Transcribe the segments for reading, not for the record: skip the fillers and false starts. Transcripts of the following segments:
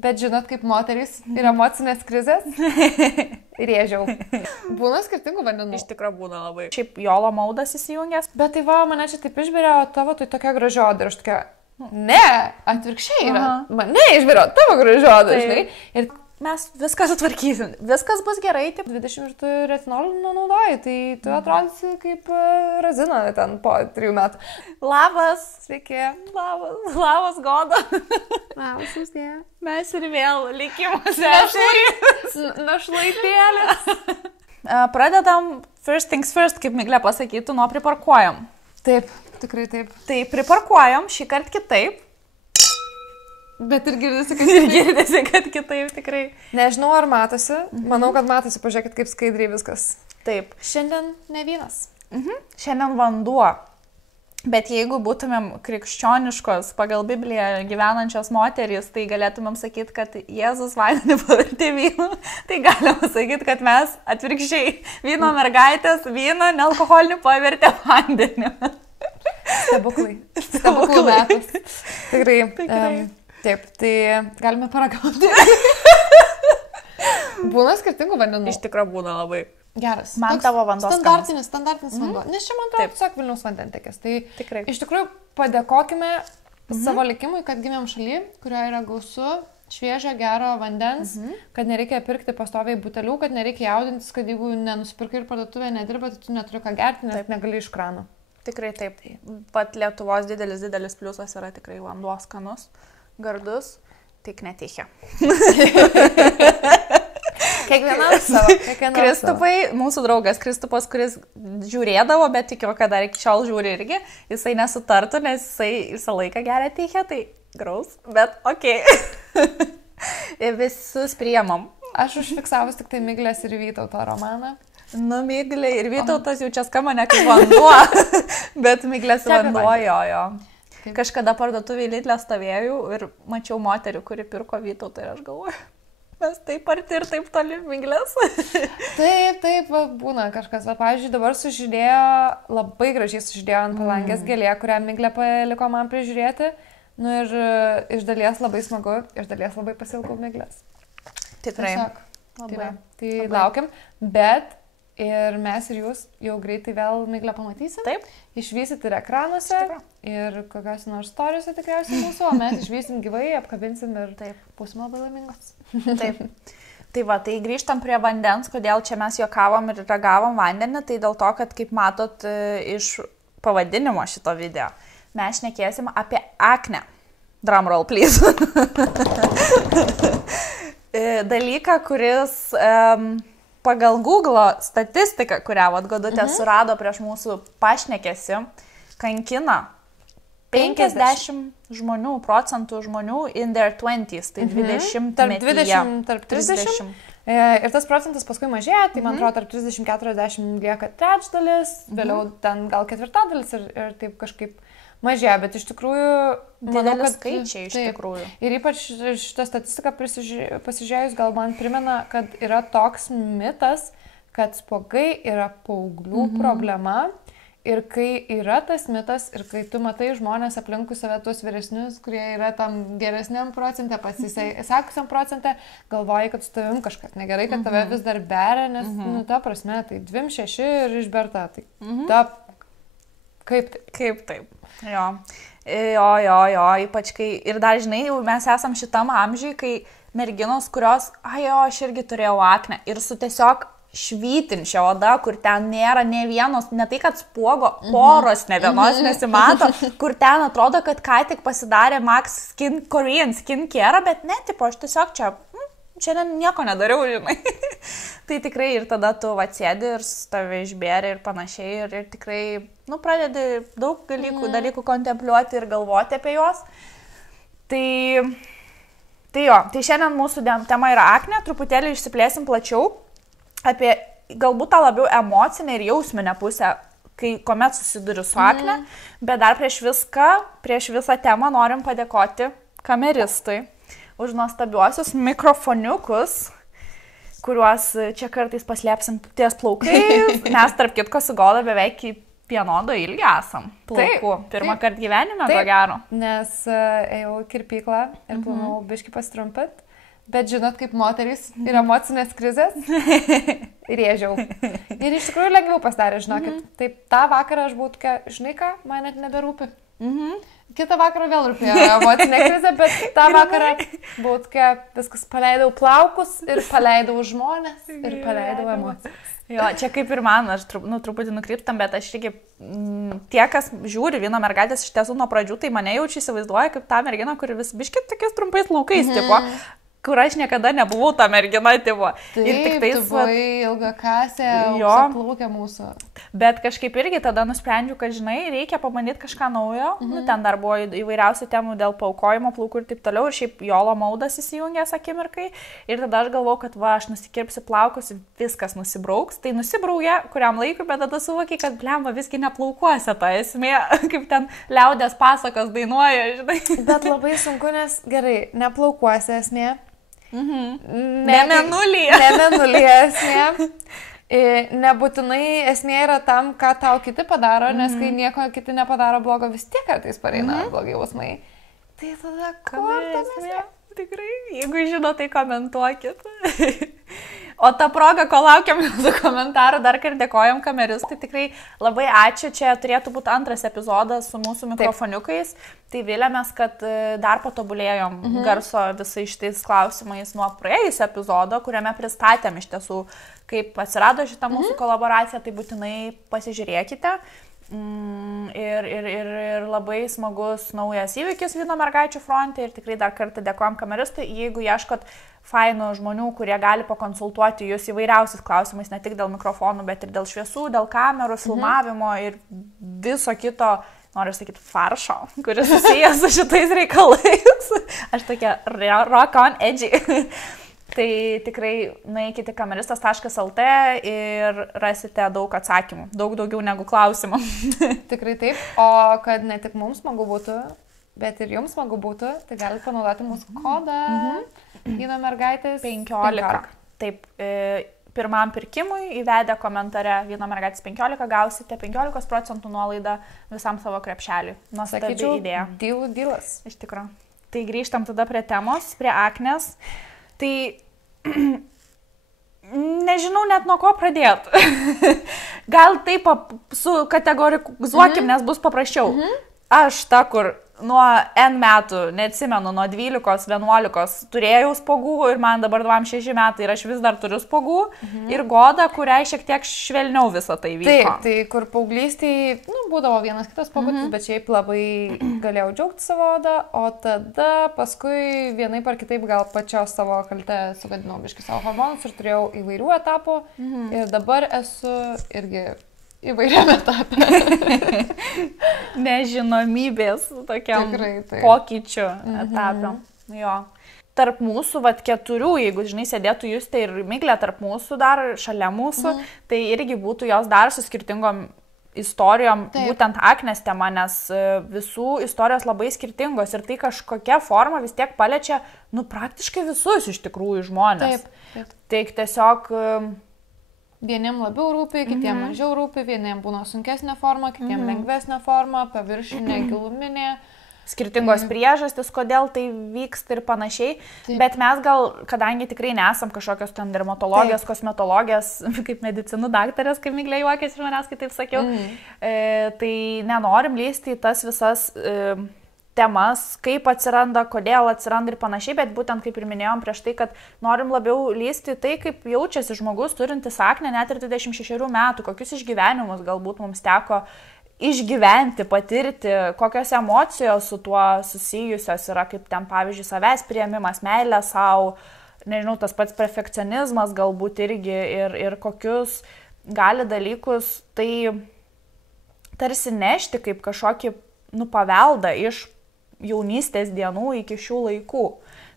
Bet žinot, kaip moterys ir emocinės krizės? Rėžiau. Būna skirtingų vandenų. Iš tikrųjų būna labai. Šiaip Jolo maudas įsijungęs. Bet tai va, mane čia taip išbėrė, o tavo tai tokia gražiodė. Ir aš tokia, ne, atvirkščiai yra. Mane išbėrė tavo gražiodė, žinai. Ir mes viską sutvarkysim. Viskas bus gerai. Taip. 20 ir tu retinolį nenaudoji, tai tu atrodysi kaip razina ten po 3 metų. Labas. Sveiki. Labas, Goda. Labas, Austėja. Mes ir vėl likimuose. Našlaitėlės. Pradedam first things first, kaip Miglė pasakytų, nuo priparkuojam. Taip, tikrai taip. Tai priparkuojam šį kartą kitaip. Bet ir girdisi, kad kitaip tikrai. Nežinau, ar matosi. Manau, kad matosi. Pažiūrėkit, kaip skaidriai viskas. Taip. Šiandien ne vynas. Šiandien vanduo. Bet jeigu būtumėm krikščioniškos pagal Bibliją gyvenančios moterys, tai galėtumėm sakyti, kad Jėzus vandenį pavertė vynu. Tai galima sakyti, kad mes atvirkščiai vyno mergaitės vyną nealkoholinį pavertė vandeniu. Stebuklai. Stebuklų metas. Tikrai. Taip, tai galime paragauti. Būna skirtingų vandenų. Iš tikrųjų būna labai. Geras. Man toks tavo vanduo standartinis vanduo. Nes čia man atrodo tiesiog Vilniaus vandentekis. Tai tikrai. Iš tikrųjų padėkokime savo likimui, kad gimėm šaly, kurioje yra gausu, šviežio, gero vandens, kad nereikia pirkti pastoviai butelių, kad nereikia jaudintis, kad jeigu nenusipirkai ir parduotuvėje nedirba, tai tu neturi ką gerti, nes negali iš krano. Tikrai taip. Pat Lietuvos didelis pliusas yra tikrai vanduo skanus. Gardus, tik neteikia. Kiekvienam savo. Kristupai, mūsų draugas Kristupas, kuris žiūrėdavo, bet tikiu, kad dar iki šiol žiūri irgi, jisai nesutartų, nes jisai visą laiką geria teikia, tai graus, bet okei. Visus priemam. Aš užfiksavus tik tai Miglės ir Vytauto romaną. Nu, Miglė ir Vytautas jau čia skamba ne kaip vanduo, bet Miglės vanduo, jo. Kažkada parduotuvėje Lidle stovėjau ir mačiau moterį, kuri pirko Vytautą ir aš galvoju, mes taip arti ir taip toli Miglės. Taip, būna kažkas. Pavyzdžiui, dabar sužydėjo, labai gražiai sužydėjo ant palangės gėlė, kurią Miglė paliko man prižiūrėti. Nu ir iš dalies labai smagu, iš dalies labai pasilgau Miglės. Tikrai. Labai. Tai laukiam, bet ir mes ir jūs jau greitai vėl Miglę pamatysim. Taip. Išvysit ir ekranuose, ir kokios nors storiuose tikriausiai mūsų, o mes išvysim gyvai, apkabinsim ir būsim labai laimingos. Taip. Tai va, tai grįžtam prie vandens, kodėl čia mes juokavom ir ragavom vandenį, tai dėl to, kad kaip matot iš pavadinimo šito video, mes šnekėsim apie aknę. Drumroll, please. Dalyką, kuris pagal Google statistiką, kurią Godutė surado prieš mūsų pašnekėsi, kankina 50 procentų žmonių in their 20s, tai 20 metyje. Tarp 30. Ir tas procentas paskui mažėja, tai man atrodo, tarp 30-40 lieka trečdalis, vėliau ten gal ketvirtadalis ir taip kažkaip mažėja, bet iš tikrųjų... Didelis skaičiai iš tikrųjų. Ir ypač šitą statistiką pasižiūrėjus, gal man primena, kad yra toks mitas, kad spuogai yra paauglių problema. Ir kai yra tas mitas ir kai tu matai žmonės aplinkui save tuos vyresnius, kurie yra tam geresniam procente, pasisekusiam procente, galvoji, kad su tavim kažkas negerai, kad tave vis dar beria, nes, nu, ta prasme, tai 2-6 ir išberta. Tai Kaip taip. Jo, ypač kai ir dar žinai, jau mes esam šitam amžiui, kai merginos, kurios, aš irgi turėjau aknę ir su tiesiog švytinčia oda, kur ten nėra ne vienos, ne tai, kad spuogo, poros ne vienos nesimato, kur ten atrodo, kad ką tik pasidarė Max Korean skincare, bet ne, tipo, aš tiesiog čia nieko nedariau, žinai. Tai tikrai ir tada tu atsėdi ir tave išbėri ir panašiai ir tikrai, pradedi daug dalykų kontempliuoti ir galvoti apie juos. Tai šiandien mūsų tema yra aknė, truputėlį išsiplėsim plačiau apie galbūt tą labiau emocinę ir jausminę pusę, kuomet susiduriu su akne, bet dar prieš visą temą norim padėkoti kameristui už nuostabiuosius mikrofoniukus, kuriuos čia kartais paslėpsim ties plaukais. Mes tarp kitko su Goda beveik vienodo ilgio esam. Plaukų. Pirmą kartą gyvenime, ko gero. Nes ėjau į kirpyklą ir planavau biškį pasitrumpinti. Bet žinot, kaip moterys ir emocinės krizės, rėžiau. Ir iš tikrųjų lengviau pasidarė, žinokit. Taip, tą vakarą aš buvau tokia, žinai ką, man net neberūpi. Kitą vakarą vėl rūpėjo emocinė krizė, bet tą vakarą buvau tokia, viskas paleidau plaukus ir paleidau žmonės ir paleidau emocijas. Jo, čia kaip ir man, aš truputį nukryptam, bet aš irgi, tie, kas žiūri Vyno mergaitės iš tiesų nuo pradžių, tai mane jaučiu įsivaizduoja kaip tą merginą, kuri vis biškit tokiais trumpais laukais, tipo, kur aš niekada nebuvau ta mergina, tipo. Taip, ir tik tais, tu buvai ilga kasė, plaukia mūsų. Bet kažkaip irgi tada nusprendžiu, kad, žinai, reikia pabandyti kažką naujo. Nu, ten dar buvo įvairiausių temų dėl paaukojimo plaukų ir taip toliau. Ir šiaip Jolo maudas įsijungęs akimirkai. Ir tada aš galvau, kad va, aš nusikirpsiu plaukus ir viskas nusibrauks. Tai nusibraukė kuriam laikui, bet tada suvokiai, kad blemba visgi neplaukuose ta esmė, kaip ten liaudės pasakos dainuoja, žinai. Bet labai sunku, nes gerai, neplaukuose esmė. Nemenulyje. Nemenulyje esmė. Nebūtinai esmė yra tam, ką tau kiti padaro, nes kai nieko kiti nepadaro blogo, vis tiek kartais pareina blogi jausmai. Tai tada kur esmė? Tikrai, jeigu žino, tai komentuokit. O tą progą, kol laukiam jūsų komentarų, dar kartą dėkojam kameristui. Tikrai labai ačiū. Čia turėtų būti antras epizodas su mūsų mikrofoniukais. Tai vilėmės, kad dar patobulėjom garso visais šitais klausimais nuo praėjusio epizodo, kuriame pristatėm iš tiesų, kaip atsirado šitą mūsų kolaboraciją. Tai būtinai pasižiūrėkite. Ir labai smagus naujas įvykis Vyno mergaičių fronte ir tikrai dar kartą dėkojam kameristui. Jeigu ieškot fainų žmonių, kurie gali pakonsultuoti jūs įvairiausiais klausimais, ne tik dėl mikrofonų, bet ir dėl šviesų, dėl kamerų, filmavimo ir viso kito, noriu sakyti, faršo, kuris susijęs su šitais reikalais. Aš tokia rock on edgy. Tai tikrai nueikite kameristas.lt ir rasite daug atsakymų. Daug daugiau negu klausimų. Tikrai taip. O kad ne tik mums smagu būtų, bet ir jums smagu būtų, tai galite panaudoti mūsų kodą Vyno mergaitės 15. Taip, pirmam pirkimui įvedę komentare Vyno mergaitės 15 gausite 15% nuolaidą visam savo krepšeliui. Nuostabi idėja. Dylas. Iš tikrųjų. Tai grįžtam tada prie temos, prie aknės. Tai nežinau net nuo ko pradėti. Gal taip sukategorizuokim, nes bus paprasčiau. Aš ta, kur nuo N metų, neatsimenu, nuo 12-11 turėjau spogų ir man dabar 26 metai ir aš vis dar turiu spogų. Ir Goda, kuriai šiek tiek švelniau visą tai vyko. Taip, tai kur paauglystėje, būdavo vienas kitas spogutis, bet šiaip labai galėjau džiaugti savo odą, o tada paskui vienaip ar kitaip gal pačios savo kaltę sugadinau biškį savo hormonus ir turėjau įvairių etapų ir dabar esu irgi įvairiam etapė. Nežinomybės tokiam pokyčių etapė. Jo. Tarp mūsų, keturių, jeigu, žinai, sėdėtų Justė ir Miglė tarp mūsų dar, šalia mūsų, tai irgi būtų jos dar su skirtingom istorijom, būtent aknės tema, nes visų istorijos labai skirtingos ir tai kažkokia forma vis tiek paliečia, praktiškai visus iš tikrųjų žmonės. Taip. Tai tiesiog vieniem labiau rūpi, kitiem mažiau rūpi, vieniem būna sunkesnė forma, kitiem lengvesnė forma, paviršinė, giluminė. Skirtingos priežastis, kodėl tai vyksta ir panašiai. Taip. Bet mes gal, kadangi tikrai nesam kažkokios ten dermatologijos, kosmetologijos, kaip medicinų daktarės, kaip Miglė juokės iš manęs, kaip taip sakiau, tai nenorim lysti į tas visas temas, kaip atsiranda, kodėl atsiranda ir panašiai, bet būtent kaip ir minėjom prieš tai, kad norim labiau lysti tai, kaip jaučiasi žmogus turintis aknę net ir 26 metų, kokius išgyvenimus galbūt mums teko išgyventi, patirti, kokios emocijos su tuo susijusios yra, kaip ten pavyzdžiui savęs priėmimas, meilė savo, nežinau, tas pats perfekcionizmas galbūt irgi ir kokius gali dalykus tai tarsi nešti kaip kažkokį paveldą iš jaunystės dienų iki šių laikų.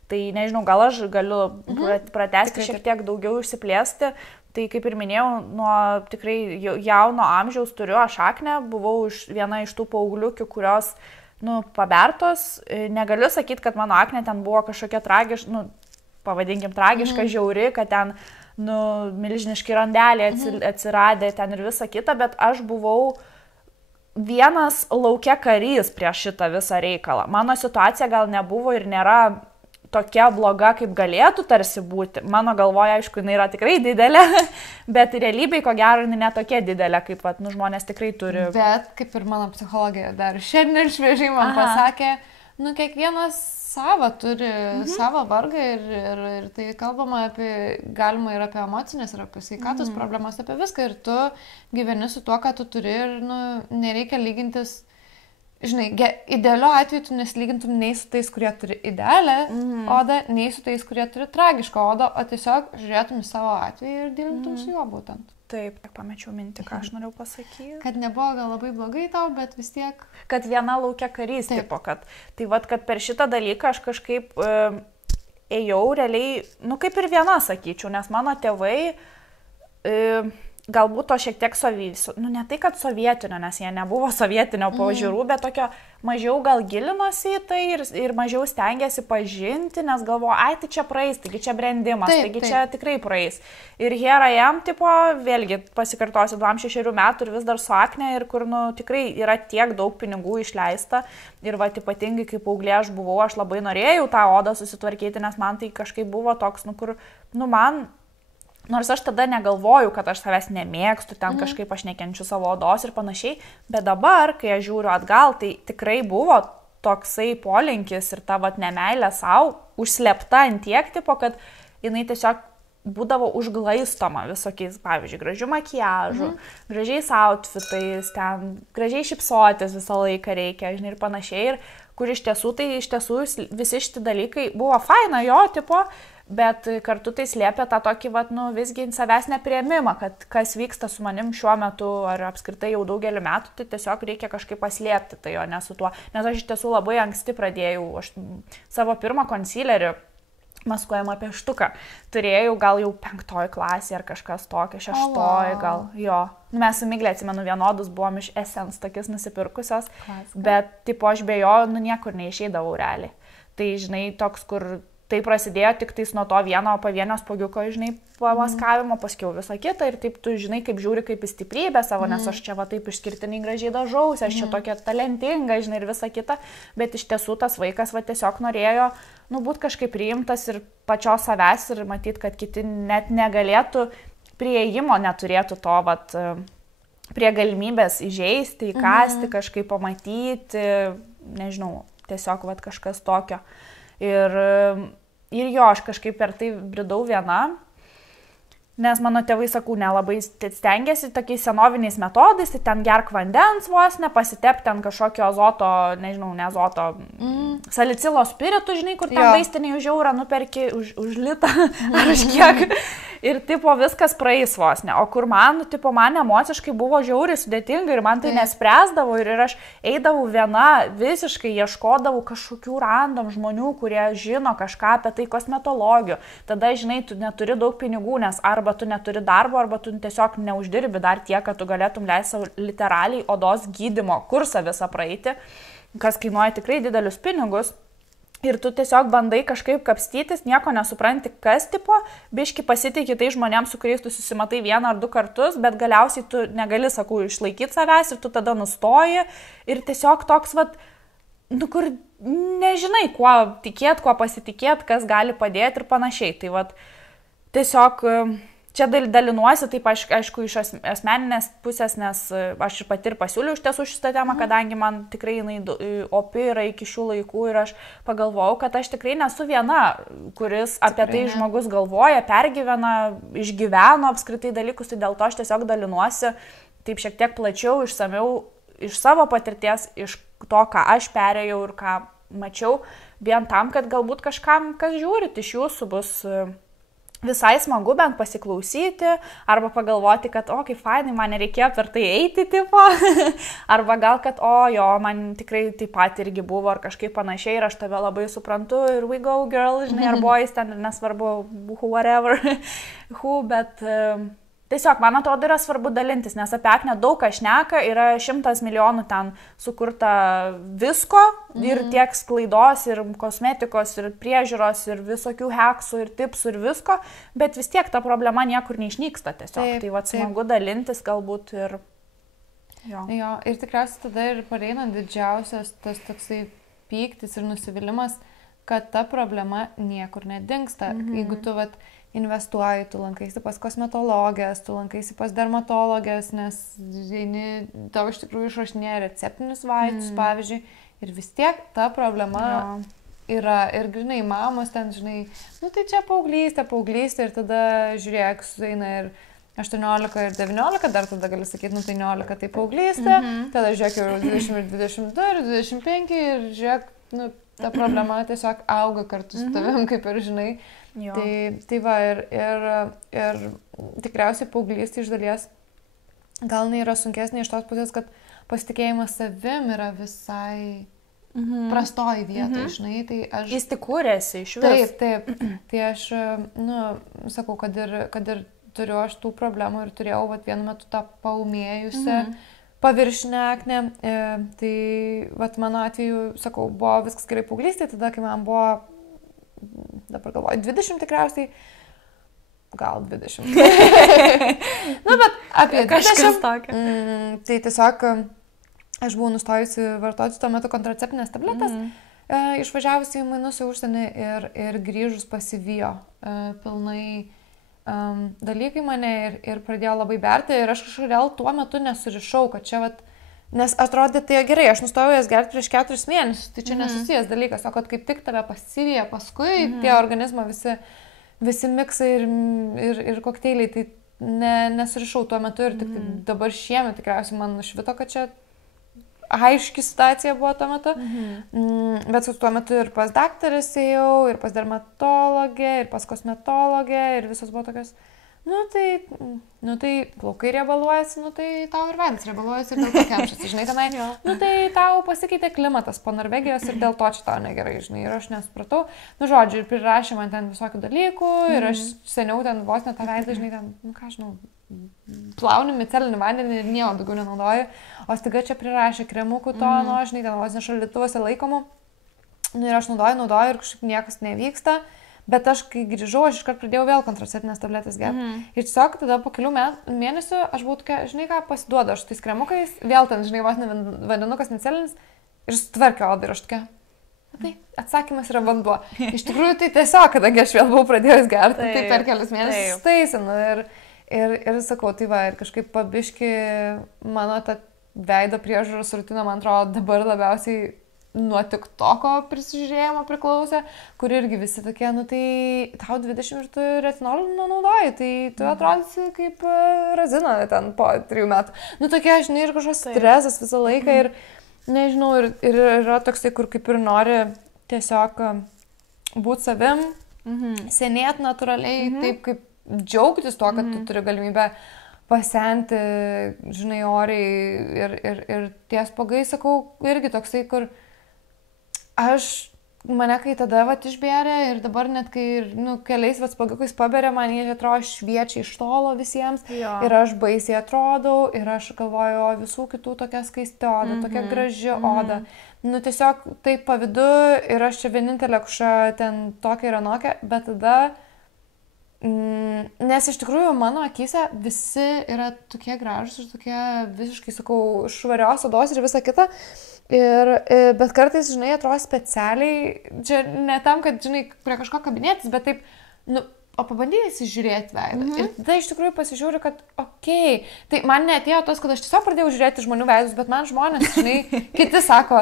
Tai nežinau, gal aš galiu pratęsti šiek tiek daugiau išsiplėsti. Tai kaip ir minėjau, nuo tikrai jauno amžiaus turiu aš aknę, buvau viena iš tų paaugliukių, kurios pabertos. Negaliu sakyti, kad mano aknė ten buvo kažkokia tragiška, pavadinkim tragiška, žiauri, kad ten milžiniški randeliai atsiradė ten ir visa kita, bet aš buvau vienas laukia karys prieš šitą visą reikalą. Mano situacija gal nebuvo ir nėra tokia bloga, kaip galėtų tarsi būti. Mano galvoje, aišku, jinai yra tikrai didelė, bet realybėj, ko gero, jinai netokia didelė, kaip žmonės tikrai turi. Bet, kaip ir mano psichologija dar šiandien šviežiai man pasakė, kiekvienas savo turi savo vargą ir tai kalbama galima ir apie emocinės, ir apie sveikatos problemas, apie viską. Ir tu gyveni su tuo, ką tu turi ir nereikia lygintis. Žinai, idealiu atveju tu nesilygintum nei su tais, kurie turi idealią odą, nei su tais, kurie turi tragišką odą, o tiesiog žiūrėtum į savo atvejį ir dilintum su juo būtent. Taip, pamečiau mintį, ką aš norėjau pasakyti. Kad nebuvo gal labai blogai tau, bet vis tiek... Kad viena laukia karys, tipo, kad per šitą dalyką aš kažkaip ėjau realiai, kaip ir viena, sakyčiau, nes mano tėvai... Galbūt to šiek tiek ne tai, kad sovietinio, nes jie nebuvo sovietinio požiūrų, bet tokio mažiau gal gilinosi į tai ir mažiau stengiasi pažinti, nes galvo, tai čia praeis, taigi čia brendimas, taigi čia tikrai praeis. Ir here I am, tipo, vėlgi pasikartosiu, 26 metų ir vis dar su akne ir kur, tikrai yra tiek daug pinigų išleista. Ir ypatingai, kai paauglė aš buvau, aš labai norėjau tą odą susitvarkyti, nes man tai kažkaip buvo toks, kur, man... Nors aš tada negalvoju, kad aš savęs nemėgstu, ten kažkaip aš nekenčiu savo odos ir panašiai, bet dabar, kai aš žiūriu atgal, tai tikrai buvo toksai polinkis ir ta nemeilė savo užslėpta ant tiek, tipo, kad jinai tiesiog būdavo užglaistoma visokiais, pavyzdžiui, gražių makiažų, gražiais outfitais, ten gražiai šypsotis visą laiką reikia, žinai, ir panašiai, ir kur iš tiesų visi šitie dalykai buvo faina, jo, tipo, bet kartu tai slėpia tą tokį, visgi savęs nepriėmimą, kad kas vyksta su manim šiuo metu ar apskritai jau daugelį metų, tai tiesiog reikia kažkaip paslėpti tai, o ne su tuo. Nes aš iš tiesų labai anksti pradėjau, aš savo pirmą konsilerį, maskuojamą pieštuką, turėjau gal jau 5 klasėje ar kažkas tokio, 6 gal, jo. Mes su Miglė, atsimenu, vienodus buvom iš Essence tokius nusipirkusios, bet tipo aš be jo, niekur neišeidavau realiai. Tai, žinai, toks, kur tai prasidėjo tik tais nuo to pavienio spuogiuko, žinai, pamaskavimo, paskiau visą kitą ir taip tu, žinai, kaip žiūri kaip į stiprybę savo, nes aš čia taip išskirtinai gražiai dažausi, aš čia tokia talentinga, žinai, ir visą kitą, bet iš tiesų tas vaikas tiesiog norėjo, būt kažkaip priimtas ir pačios savęs ir matyti, kad kiti net negalėtų, prieėjimo neturėtų to, prie galimybės įžeisti, įkasti, kažkaip pamatyti, nežinau, tiesiog kažkas tokio. Ir jo, aš kažkaip per tai bridau viena, nes mano tėvai, sakau, nelabai stengiasi tokiais senoviniais metodais, tai ten gerk vandens vos, nepasitep ten kažkokio azoto, nežinau, ne azoto, salicilo spiritų, žinai, kur ten vaistiniai už eurą nuperki už litą ar už kiek. Ir tipo viskas praeis vos, ne. O kur man emociškai buvo žiauriai sudėtinga ir man tai nespręsdavo ir aš eidavau viena, visiškai ieškodavau kažkokių random žmonių, kurie žino kažką apie tai, kosmetologijų. Tada, žinai, tu neturi daug pinigų, nes arba tu neturi darbo, arba tu tiesiog neuždirbi dar tiek, kad tu galėtum leisti savo literaliai odos gydymo kursą visą praeiti, kas kainuoja tikrai didelius pinigus. Ir tu tiesiog bandai kažkaip kapstytis, nieko nesupranti, kas tipo, biški pasitikė tai žmonėms, su kuriais tu susimatai 1 ar 2 kartus, bet galiausiai tu negali, sakau, išlaikyti savęs ir tu tada nustoji ir tiesiog toks, kur nežinai, kuo tikėt, kuo pasitikėt, kas gali padėti ir panašiai. Tai tiesiog čia dalinuosi, taip aišku, iš asmeninės pusės, nes aš ir pati ir pasiūliau iš tiesų šitą temą, kadangi man tikrai jinai opi yra iki šių laikų ir aš pagalvojau, kad aš tikrai nesu viena, kuris apie tai žmogus galvoja, pergyvena, išgyveno apskritai dalykus, tai dėl to aš tiesiog dalinuosi taip šiek tiek plačiau, išsamiau iš savo patirties, iš to, ką aš perėjau ir ką mačiau, vien tam, kad galbūt kažkam, kas žiūrit iš jūsų, bus visai smagu bent pasiklausyti, arba pagalvoti, kad, kaip fainai, man nereikėjo per tai eiti, tipo, arba gal, kad, jo, man tikrai taip pat irgi buvo, ar kažkaip panašiai, ir aš tave labai suprantu, ir we go girl, žinai, ar boys, ten nesvarbu, whatever, bet tiesiog, man atrodo, yra svarbu dalintis, nes apie aknę daug kas šneka, yra 100 milijonų ten sukurta visko, ir tiek sklaidos, ir kosmetikos, ir priežiūros, ir visokių heksų, ir tipsų, ir visko, bet vis tiek ta problema niekur neišnyksta tiesiog. Taip, tai smagu dalintis galbūt ir... Jo. Jo, ir tikriausiai tada ir pareina didžiausias tas toksai pyktis ir nusivylimas, kad ta problema niekur nedingsta. Jeigu tu investuoji, tu lankaisi pas kosmetologės, tu lankaisi pas dermatologės, nes tau iš tikrųjų išrašinėja receptinius vaistus, pavyzdžiui, ir vis tiek ta problema yra. Ir, žinai, mamos ten, žinai, tai čia paauglystė ir tada žiūrėk, sueina ir 18 ir 19, dar tada gali sakyti, tai 19 tai paauglystė, tada žiūrėk jau 20 ir 22 ir 25 ir žiūrėk, ta problema tiesiog auga kartu su tavim, kaip ir žinai. Tai va, ir tikriausiai paauglystė iš dalies gal yra sunkesnė iš tos pusės, kad pasitikėjimas savim yra visai prastoj vietoj, žinai. Tai aš... Jis tik kūrėsi iš vis. Taip. Tai aš, sakau, kad ir turiu aš tų problemų ir turėjau vienu metu tą paūmėjusią paviršinę aknę. Tai mano atveju, sakau, buvo viskas gerai paauglystėje, tada kai man buvo, dabar galvoju, 20 tikriausiai, gal 20. Bet apie 20. Tai tiesiog aš buvau nustojusi vartoti tuo metu kontraceptinės tabletės, išvažiavusi į mainus į užsienį ir grįžus pasivijo pilnai dalykai mane ir pradėjo labai berti ir aš kažkodėl tuo metu nesurišau, kad čia nes atrodė tai gerai, aš nustojau jas gerti prieš 4 mėnesius, tai čia nesusijęs dalykas, o kad kaip tik tave pasivija paskui tie organizmo visi miksai ir kokteiliai, tai nesurišau tuo metu ir tik dabar šiemet tikriausiai man nušvito, kad čia aiški situacija buvo tuo metu, bet tuo metu ir pas daktarės ėjau, ir pas dermatologę, ir pas kosmetologę, ir visos buvo tokios, tai plaukai riebaluojasi, tai tau ir veidas riebaluojasi ir dėl to kemšasi, žinai, tenai, tai tau pasikeitė klimatas po Norvegijos ir dėl to čia tau negerai, žinai, ir aš nesupratau, žodžiu, ir prirašė man ten visokių dalykų, ir aš seniau ten vos net tą veidą, žinai, ten, ką žinau, plauni micelinį vandenį ir nieko daugiau nenaudoju, o staiga čia prirašė kremukų to, žinai, ten vos nešaldytuvose laikomų, ir aš naudoju ir kažkaip niekas nevyksta, bet aš, kai grįžau, aš iškart pradėjau vėl kontraceptinės tabletės gerti. Ir tiesiog tada po kelių mėnesių aš buvau tokia, žinai ką, pasiduodu aš tais kremukais, vėl ten, žinai, vos ne vandenukas micelinis ir sutvarkė odą ir aš tokia, tai atsakymas yra vanduo. Iš tikrųjų, tai tiesiog, kadangi aš vėl buvau pradėjus gerti, tai per kelius mėnesius taisinu ir sakau, tai va, ir kažkaip pabiški mano ta veido priežiūros rutina, man atrodo, dabar labiausiai nuo TikToko prisižiūrėjimo priklausė, kur irgi visi tokie, tai tau 20 ir tu retinolį nenaudoji, tai tu atrodysi kaip razina ten po 3 metų. Tokie, žinai, ir kažkoks stresas visą laiką ir, nežinau, ir yra toksai, kur kaip ir nori tiesiog būti savim, senėti natūraliai, taip kaip džiaugtis tuo, kad tu turi galimybę pasenti, žinai, oriai ir tie spuogai, sakau, irgi toksai, kur mane kai tada išbėrė ir dabar net kai keliais spuogukais paberė, man jie atrodo šviečia iš tolo visiems ir aš baisiai atrodau ir aš galvoju, visų kitų tokia skaisti oda, tokia graži oda. Tiesiog taip pavydu ir aš čia vienintelė kuša ten tokia ir anokia, bet tada, nes iš tikrųjų mano akyse visi yra tokie gražus ir tokie visiškai, sakau, švarios odos ir visa kita. Bet kartais, žinai, atrodo specialiai, čia ne tam, kad, žinai, prie kažko kabinėtis, bet taip, o pabandyk įsižiūrėti veidą. Ir tada iš tikrųjų pasižiūriu, kad okei, tai man neatėjo tos, kad aš tiesiog pradėjau žiūrėti žmonių veidus, bet man žmonės, žinai, kiti sako,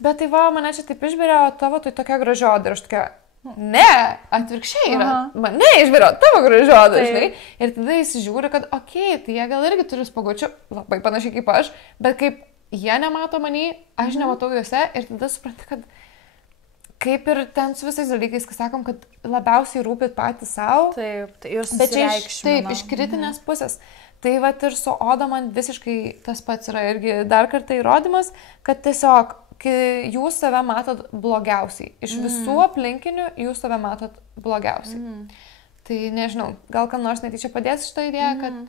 bet tai va, mane čia taip išbėrė, o tavo tai tokia gražioda. Ir aš tokia, ne, atvirkščiai yra, mane išbėrė tavo gražioda, žinai. Ir tada įsižiūriu, kad okei, tai jie gal irgi turi spuogučių, labai panašiai kaip aš, bet kaip jie nemato manį, aš nematau juose ir tada supranti, kad kaip ir ten su visais dalykais, kai sakom, kad labiausiai rūpit patys savo. Taip, tai ir susireikšmina. Taip, iš kritinės pusės. Tai va ir su oda man visiškai tas pats yra irgi dar kartą įrodymas, kad tiesiog, kai jūs save matot blogiausiai, iš visų aplinkinių jūs save matot blogiausiai. Tai nežinau, gal kam nors netyčia padės šitą idėją, kad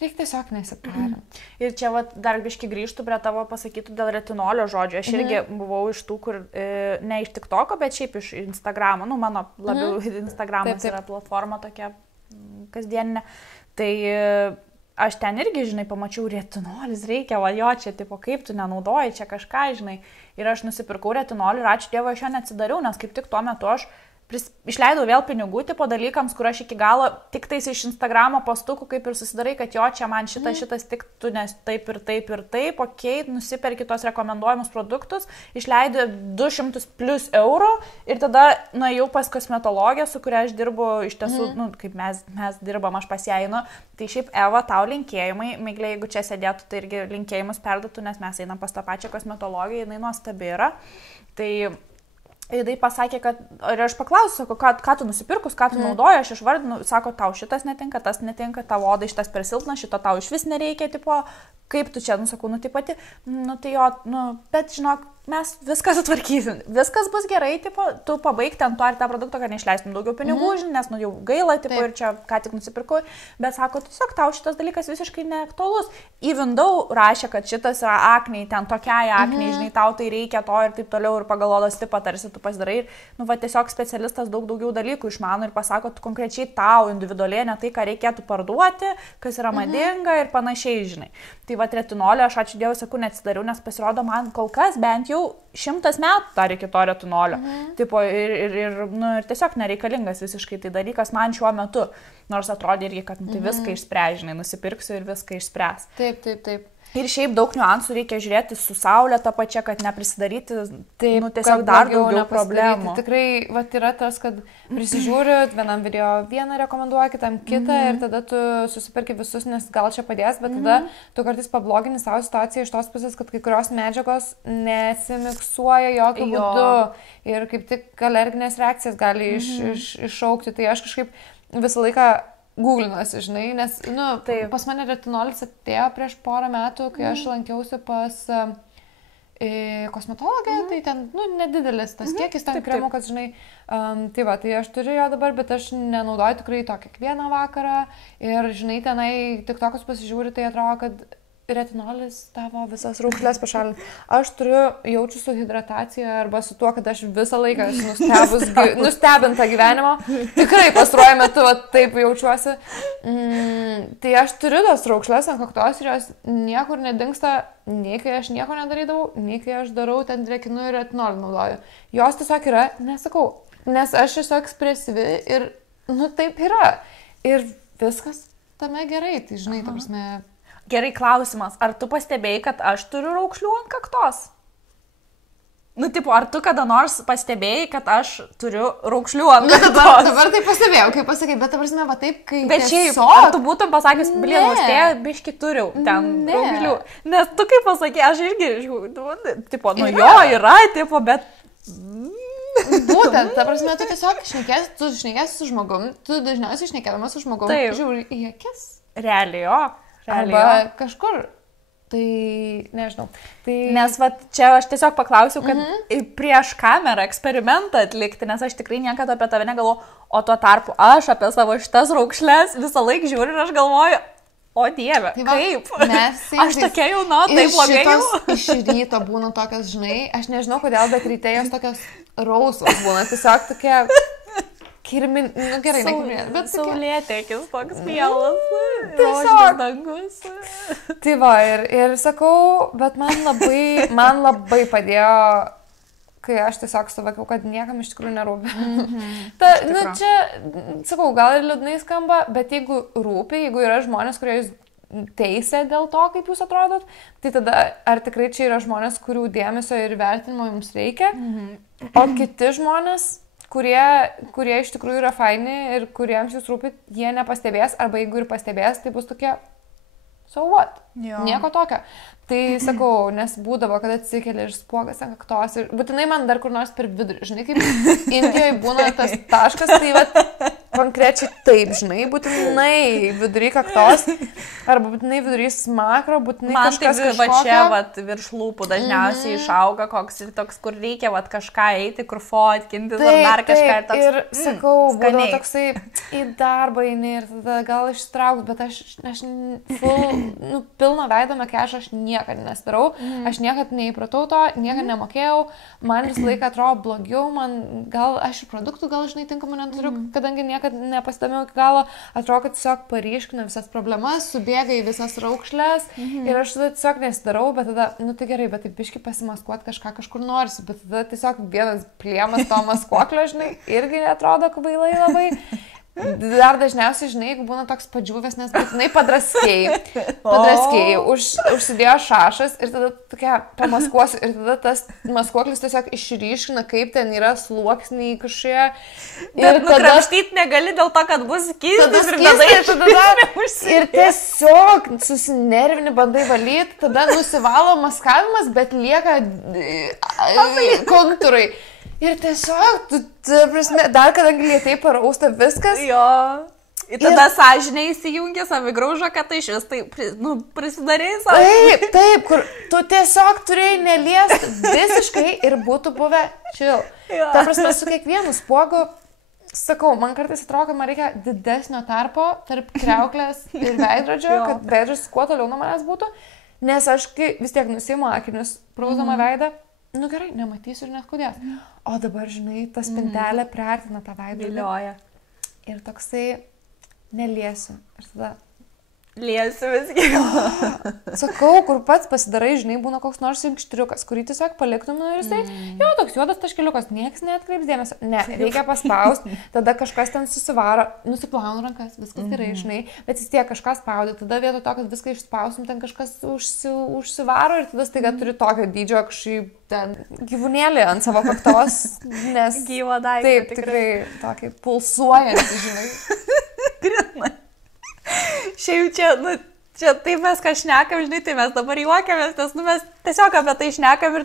reikia tiesiog nesiparinti. Ir čia dar biški grįžtų prie tavo pasakytų dėl retinolio žodžio. Aš irgi buvau iš tų, kur ne iš TikToko, bet šiaip iš Instagramo. Mano labiau Instagramas yra platforma tokia kasdieninė. Tai aš ten irgi, žinai, pamačiau retinolis reikia, va jo, čia, tipo, kaip tu nenaudoji, čia kažką, žinai. Ir aš nusipirkau retinolį ir ačiū Dievui, aš jo neatsidariau, nes kaip tik tuo metu aš išleidau vėl pinigų tipo dalykams, kur aš iki galo tik tais iš Instagramo postukų kaip ir susidarai, kad jo, čia man šitas tiktų, nes taip ir taip ir taip, okei, nusiperki tos rekomenduojamus produktus, išleidau 200 plus eurų ir tada nuėjau pas kosmetologę, su kuria aš dirbu iš tiesų, kaip mes dirbam, aš pas ją einu. Tai šiaip Eva, tau linkėjimai, Miglė, jeigu čia sėdėtų, tai irgi linkėjimus perduotų, nes mes einam pas tą pačią kosmetologiją, jinai nuostabi yra. Tai jinai pasakė, kad, ir aš paklausiu, sako, ką tu nusipirkus, ką tu naudoji, aš išvardinu, sako, tau šitas netinka, tas netinka, tavo odai šitas per silpnas, šito tau iš vis nereikia, tipo, kaip tu čia, sakau, tai pati, tai jo, bet žinok, mes viską sutvarkysim, viskas bus gerai, tipo, tu pabaig ten to ar tą produktą, kad neišleistum daugiau pinigų, nes jau gaila, tipo, ir čia ką tik nusipirkau, bet sako, tiesiog tau šitas dalykas visiškai neaktualus. Įvindau rašė, kad šitas yra akniai, ten tokiai akniai, žinai, tau tai reikia to ir taip toliau ir pagal odos tipą tarsi tu pasidarai ir, tiesiog specialistas daug daugiau dalykų išmano ir pasako, tu konkrečiai tau individualiai ne tai, ką reikėtų parduoti, kas yra madinga ir panašiai, žinai. Tai retinolio aš ačiū Dievui, sakau, neatsidariau, nes pasirodo man kol kas bent jau 100 metų dar iki to retinolio. Tipo, ir tiesiog nereikalingas visiškai tai dalykas man šiuo metu. Nors atrodė irgi, kad tai viską išspręs, žinai, nusipirksiu ir viską išspręs. Taip. Ir šiaip daug niuansų reikia žiūrėti su saulė tą pačią, kad neprisidaryti, tiesiog dar daugiau problemų. Tikrai, yra tas, kad prisižiūri, vienam video vieną rekomenduoja, kitam kitą ir tada tu susipirki visus, nes gal čia padės, bet tada tu kartais pablogini savo situaciją iš tos pusės, kad kai kurios medžiagos nesimiksuoja jokių būdų ir kaip tik alerginės reakcijas gali iššaukti. Tai aš kažkaip visą laiką googlinuosi, žinai, nes, pas mane retinolis atėjo prieš porą metų, kai aš lankiausi pas kosmetologę, tai ten, nedidelis tas kiekis ten kremų, kad, žinai, tai aš turiu jo dabar, bet aš nenaudoju tikrai to kiekvieną vakarą ir, žinai, tenai tik tokius pasižiūri, tai atrodo, kad retinolis tavo visas raukšlės pašalina. Aš jaučiu su hidratacija arba su tuo, kad aš visą laiką esu nustebinta gyvenimo. Tikrai pastaruoju metu taip jaučiuosi. Tai aš turiu tos raukšlės ant kaktos ir jos niekur nedingsta, nei kai aš nieko nedarydavau, nei kai aš darau ten drekinu ir retinolį naudoju. Jos tiesiog yra, nesakau, nes aš esu ekspresyvi ir, taip yra. Ir viskas tame gerai, tai žinai, ta prasme. Gerai, klausimas, ar tu pastebėjai, kad aš turiu raukšlių ant kaktos? Ar tu kada nors pastebėjai, kad aš turiu raukšlių ant kaktos? Dabar tai pastebėjau, kaip pasakai, bet ta prasme, taip, kai bet šiaip, ar tu būtum pasakęs, austėja, biški turiu ten raukšlių? Nes tu kaip pasakė, aš irgi, yra, bet... Būtent, ta prasme, tu tiesiog šnekėsi su žmogum, tu dažniausiai šnekėdamas su žmogum, žiūri į akis. Realiai, Arba kažkur, tai nežinau. Tai... Nes čia aš tiesiog paklausiau, kad prieš kamerą eksperimentą atlikti, nes aš tikrai niekada apie tave negalvoju, o tuo tarpu aš apie savo šitas raukšles visą laiką žiūriu ir aš galvoju, o Dieve, kaip? Aš tokia jauna, taip blogai jau. Iš ryto būna tokios, žinai, aš nežinau kodėl, bet ryte jos tokios rausvos būna, tiesiog tokie... Kirmin, gerai, nekirmin, bet saulėtekis toks mielas, rožinis dangus. Tai va, ir sakau, bet man labai padėjo, kai aš tiesiog suvokiau, kad niekam iš tikrųjų nerūpi. Čia, sakau, gal ir liūdnai skamba, bet jeigu rūpi, jeigu yra žmonės, kurie jūs teisė dėl to, kaip jūs atrodot, tai tada ar tikrai čia yra žmonės, kurių dėmesio ir vertinimo jums reikia, o kiti žmonės, kurie iš tikrųjų yra faini ir kuriems jūs rūpit, jie nepastebės, arba jeigu ir pastebės, tai bus tokie, so what? Nieko tokio. Tai sakau, nes būdavo, kad atsikeli ir spuogas ant kaktos ir būtinai man dar kur nors per vidurį, žinai, kaip Indijoje būna tas taškas, tai konkrečiai taip, žinai, būtinai vidury kaktos, arba būtinai vidury smakro, būtinai man kažkas kažkokio. Man tai čia virš lūpų dažniausiai išauga koks ir toks, kur reikia kažką eiti, kur fotkintis, ar dar kažką. Toks, ir sakau, būdavo toksai į darbą eini ir tada gal ištrauks, bet aš pilno veido makiažą aš niekad nesidarau, aš niekad neįpratau to, niekad nemokėjau, man visą laiką atrodo blogiau, man gal aš ir produktų gal, žinai, tinkamų neturiu, kadangi niekad nepasidomėjau iki galo, atrodo, kad tiesiog paryškina visas problemas, subėga į visas raukšlės ir aš tada tiesiog nesidarau, bet tada, nu tai gerai, bet taip biškai pasimaskuoti kažkur norisi, bet tada tiesiog vienas plėmas to maskuoklio, žinai, irgi atrodo kvailai labai. Dar dažniausiai, žinai, jeigu būna toks padžiūvęs, nes būtinai padraskėjai, užsidėjo šašas ir tada tokia pamaskuosiu ir tada tas maskuoklis tiesiog išryškina, kaip ten yra sluoksniai kažkokie. Ir nukrapštyti negali dėl to, kad bus skystis ir tiesiog susinervini, bandai valyti, tada nusivalo maskavimas, bet lieka kontūrai. Ir tiesiog, dar kadangi lietai parausta viskas. Jo. Ir tada sąžinė įsijungia, savigrauža, kad tai iš vis tai prisidarėjai savo. Taip, kur tu tiesiog turėjai neliesti visiškai ir būtų buvę chill. Ta prasme, su kiekvienu spuogu, sakau, man kartais atrodo, kad man reikia didesnio tarpo tarp kriauklės ir veidrodžio, kad veidrodžis kuo toliau nuo manęs būtų, nes aš vis tiek nusiimu akinius, prausdama veidą. Nu gerai, nematysiu ir net kodėl. O dabar, žinai, ta spintelė priartina tą veidrodį. Ir toksai neliesiu. Ir tada... Liesiu visgi. Sakau, kur pats pasidarai, žinai, būna koks nors inkštriukas, kurį tiesiog paliktum ir jisai, jo, toks juodas taškeliukas, nieks neatkreips dėmesio. Ne, reikia paspausti, tada kažkas ten susivaro, nusiplaunu rankas, viskas gerai, žinai, bet vis tiek kažką spaudi, tada vietoj to, kad viską išspausim, ten kažkas užsivaro ir tada staiga turi tokio dydžio kažkaip ten gyvūnėlį ant savo kaktos, nes... Gyvo daiktą. Taip, tikrai tokį pulsuojantį, žinai. Grinai. Šiaip čia taip mes ką šnekam, žinai, tai mes dabar juokiamės, nes mes tiesiog apie tai šnekam ir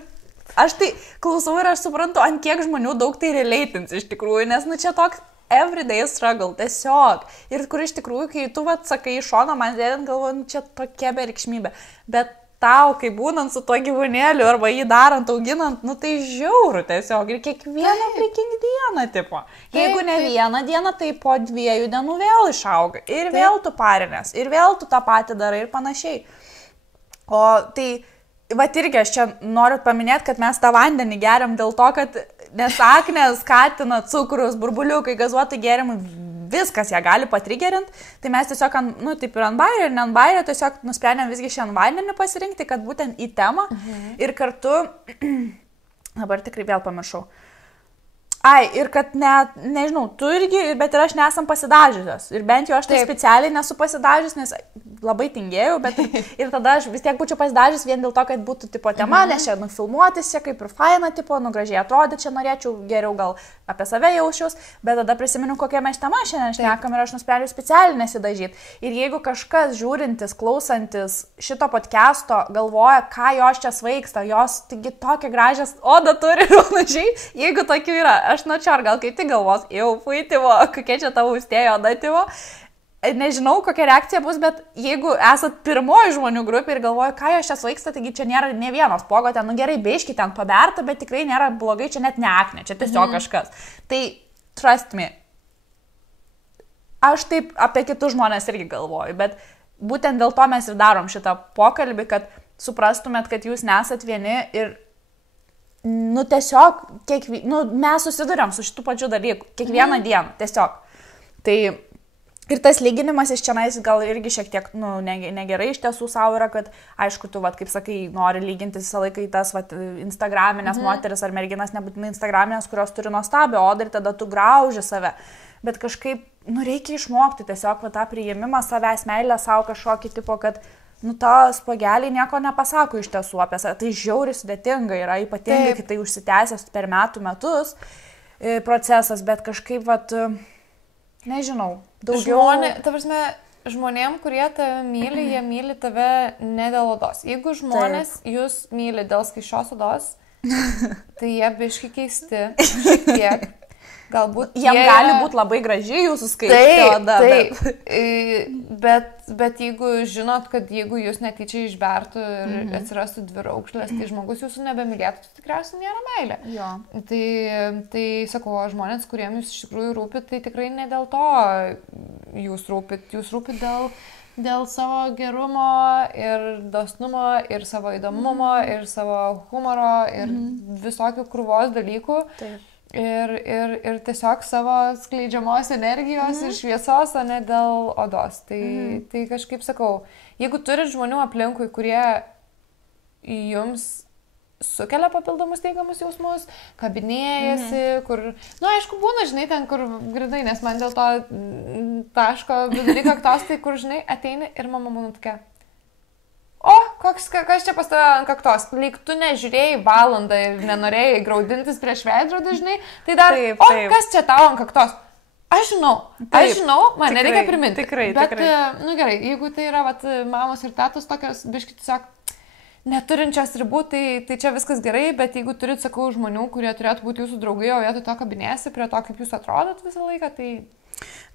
aš tai klausau ir aš suprantu, ant kiek žmonių daug tai relatins iš tikrųjų, nes čia toks everyday struggle, tiesiog. Ir kur iš tikrųjų, kai tu sakai iš šono, man dėdant galvoju, čia tokia berikšmybė, bet tau, kai būnant su to gyvūnėliu arba jį darant, auginant, tai žiauru tiesiog ir kiekvieną freaking dieną, tipo. Jeigu ne vieną dieną, tai po 2 dienų vėl išauga ir vėl tu parinės, ir vėl tu tą patį darai ir panašiai. O tai, irgi aš čia noriu paminėti, kad mes tą vandenį geriam dėl to, kad nes aknė skatina cukrus, burbuliukai, gazuotai gėrimai, viskas ją gali patrigerinti, tai mes tiesiog, taip ir ant bairio, ir ne ant bairio, tiesiog nusprendėm visgi šiandien vandenį pasirinkti, kad būtent į temą ir kartu, dabar tikrai vėl pamiršau, ir kad nežinau, tu irgi, bet ir aš nesam pasidažytos. Ir bent jau aš tai specialiai nesu pasidažys, nes labai tingėjau, bet ir tada aš vis tiek būčiau pasidažys vien dėl to, kad būtų tipo tema, nes čia nufilmuotis, čia kaip ir faina, tipo, gražiai atrodė, čia norėčiau geriau gal apie save jausčiaus, bet tada prisimenu, kokią mes temą šiandien šnekam ir aš nusprendžiau specialiai nesidažyti. Ir jeigu kažkas žiūrintis, klausantis šito podcast'o galvoja, ką jos čia svaigsta, jos taigi tokią gražią odą turi ir panašiai, jeigu tokių yra. Aš ar gal kaip tik galvos, puitivo, kokia čia tavo užtėjo odatyvo. Nežinau, kokia reakcija bus, bet jeigu esat pirmoji žmonių grupė ir galvoju, ką jos čia svaigsta, taigi čia nėra ne vienos pogo, ten gerai beiški, ten paberta, bet tikrai nėra blogai, čia net ne aknė, čia tiesiog kažkas. Tai trust me, aš taip apie kitus žmonės irgi galvoju, bet būtent dėl to mes ir darom šitą pokalbį, kad suprastumėt, kad jūs nesat vieni ir tiesiog, mes susiduriam su šitų pačių dalykų, kiekvieną dieną, tiesiog. Tai ir tas lyginimas iš čianais gal irgi šiek tiek, negerai iš tiesų savo yra, kad, aišku, tu, kaip sakai, nori lyginti visą laiką į tas, instagraminės moteris ar merginas, nebūtinai instagraminės, kurios turi nuostabią odą ir tada tu grauži save. Bet kažkaip, reikia išmokti tiesiog tą priėmimą savęs, meilę savo kažkokį tipo, kad ta spogeliai nieko nepasako iš tiesų apie save. Tai žiauriai sudėtinga yra, ypatingai, kai tai užsitęsęs per metus procesas, bet kažkaip, nežinau, daugiau... Žmonėm, kurie tave myli, jie myli tave ne dėl odos. Jeigu žmonės jūs myli dėl skaisčios odos, tai jie biški keisti, šiek tiek. Galbūt jam gali būti labai graži jūsų skaityti oda. Bet jeigu žinot, kad jeigu jūs netyčia išbertų ir atsirastų 2 raukšlės, tai žmogus jūsų nebemylėtų, tai tikriausiai nėra meilė. Jo. Tai sakau, žmonės, kuriems jūs iš tikrųjų rūpit, tai tikrai ne dėl to jūs rūpit dėl savo gerumo ir dosnumo ir savo įdomumo ir savo humoro ir visokių krūvos dalykų. Taip. ir tiesiog savo skleidžiamos energijos ir šviesos, o ne dėl odos. Tai kažkaip sakau, jeigu turit žmonių aplinkui, kurie jums sukelia papildomus teigiamus jausmus, kabinėjasi, kur, aišku, būna, žinai, ten, kur gridai, nes man dėl to taško vidury kaktos, tai kur, žinai, ateini ir mama būna tokia. Kas čia pas tave ant kaktos? Lyg tu nežiūrėjai valandą ir nenorėjai graudintis prieš veidrodį, žinai, tai dar, kas čia tau ant kaktos? Aš žinau, man nereikia priminti. Tikrai. Gerai, jeigu tai yra mamos ir tetos tokios, biškit tiesiog neturinčios ribų, tai čia viskas gerai, bet jeigu turit, sakau, žmonių, kurie turėtų būti jūsų draugai, o vietoj to kabinėsi prie to, kaip jūs atrodot visą laiką, tai...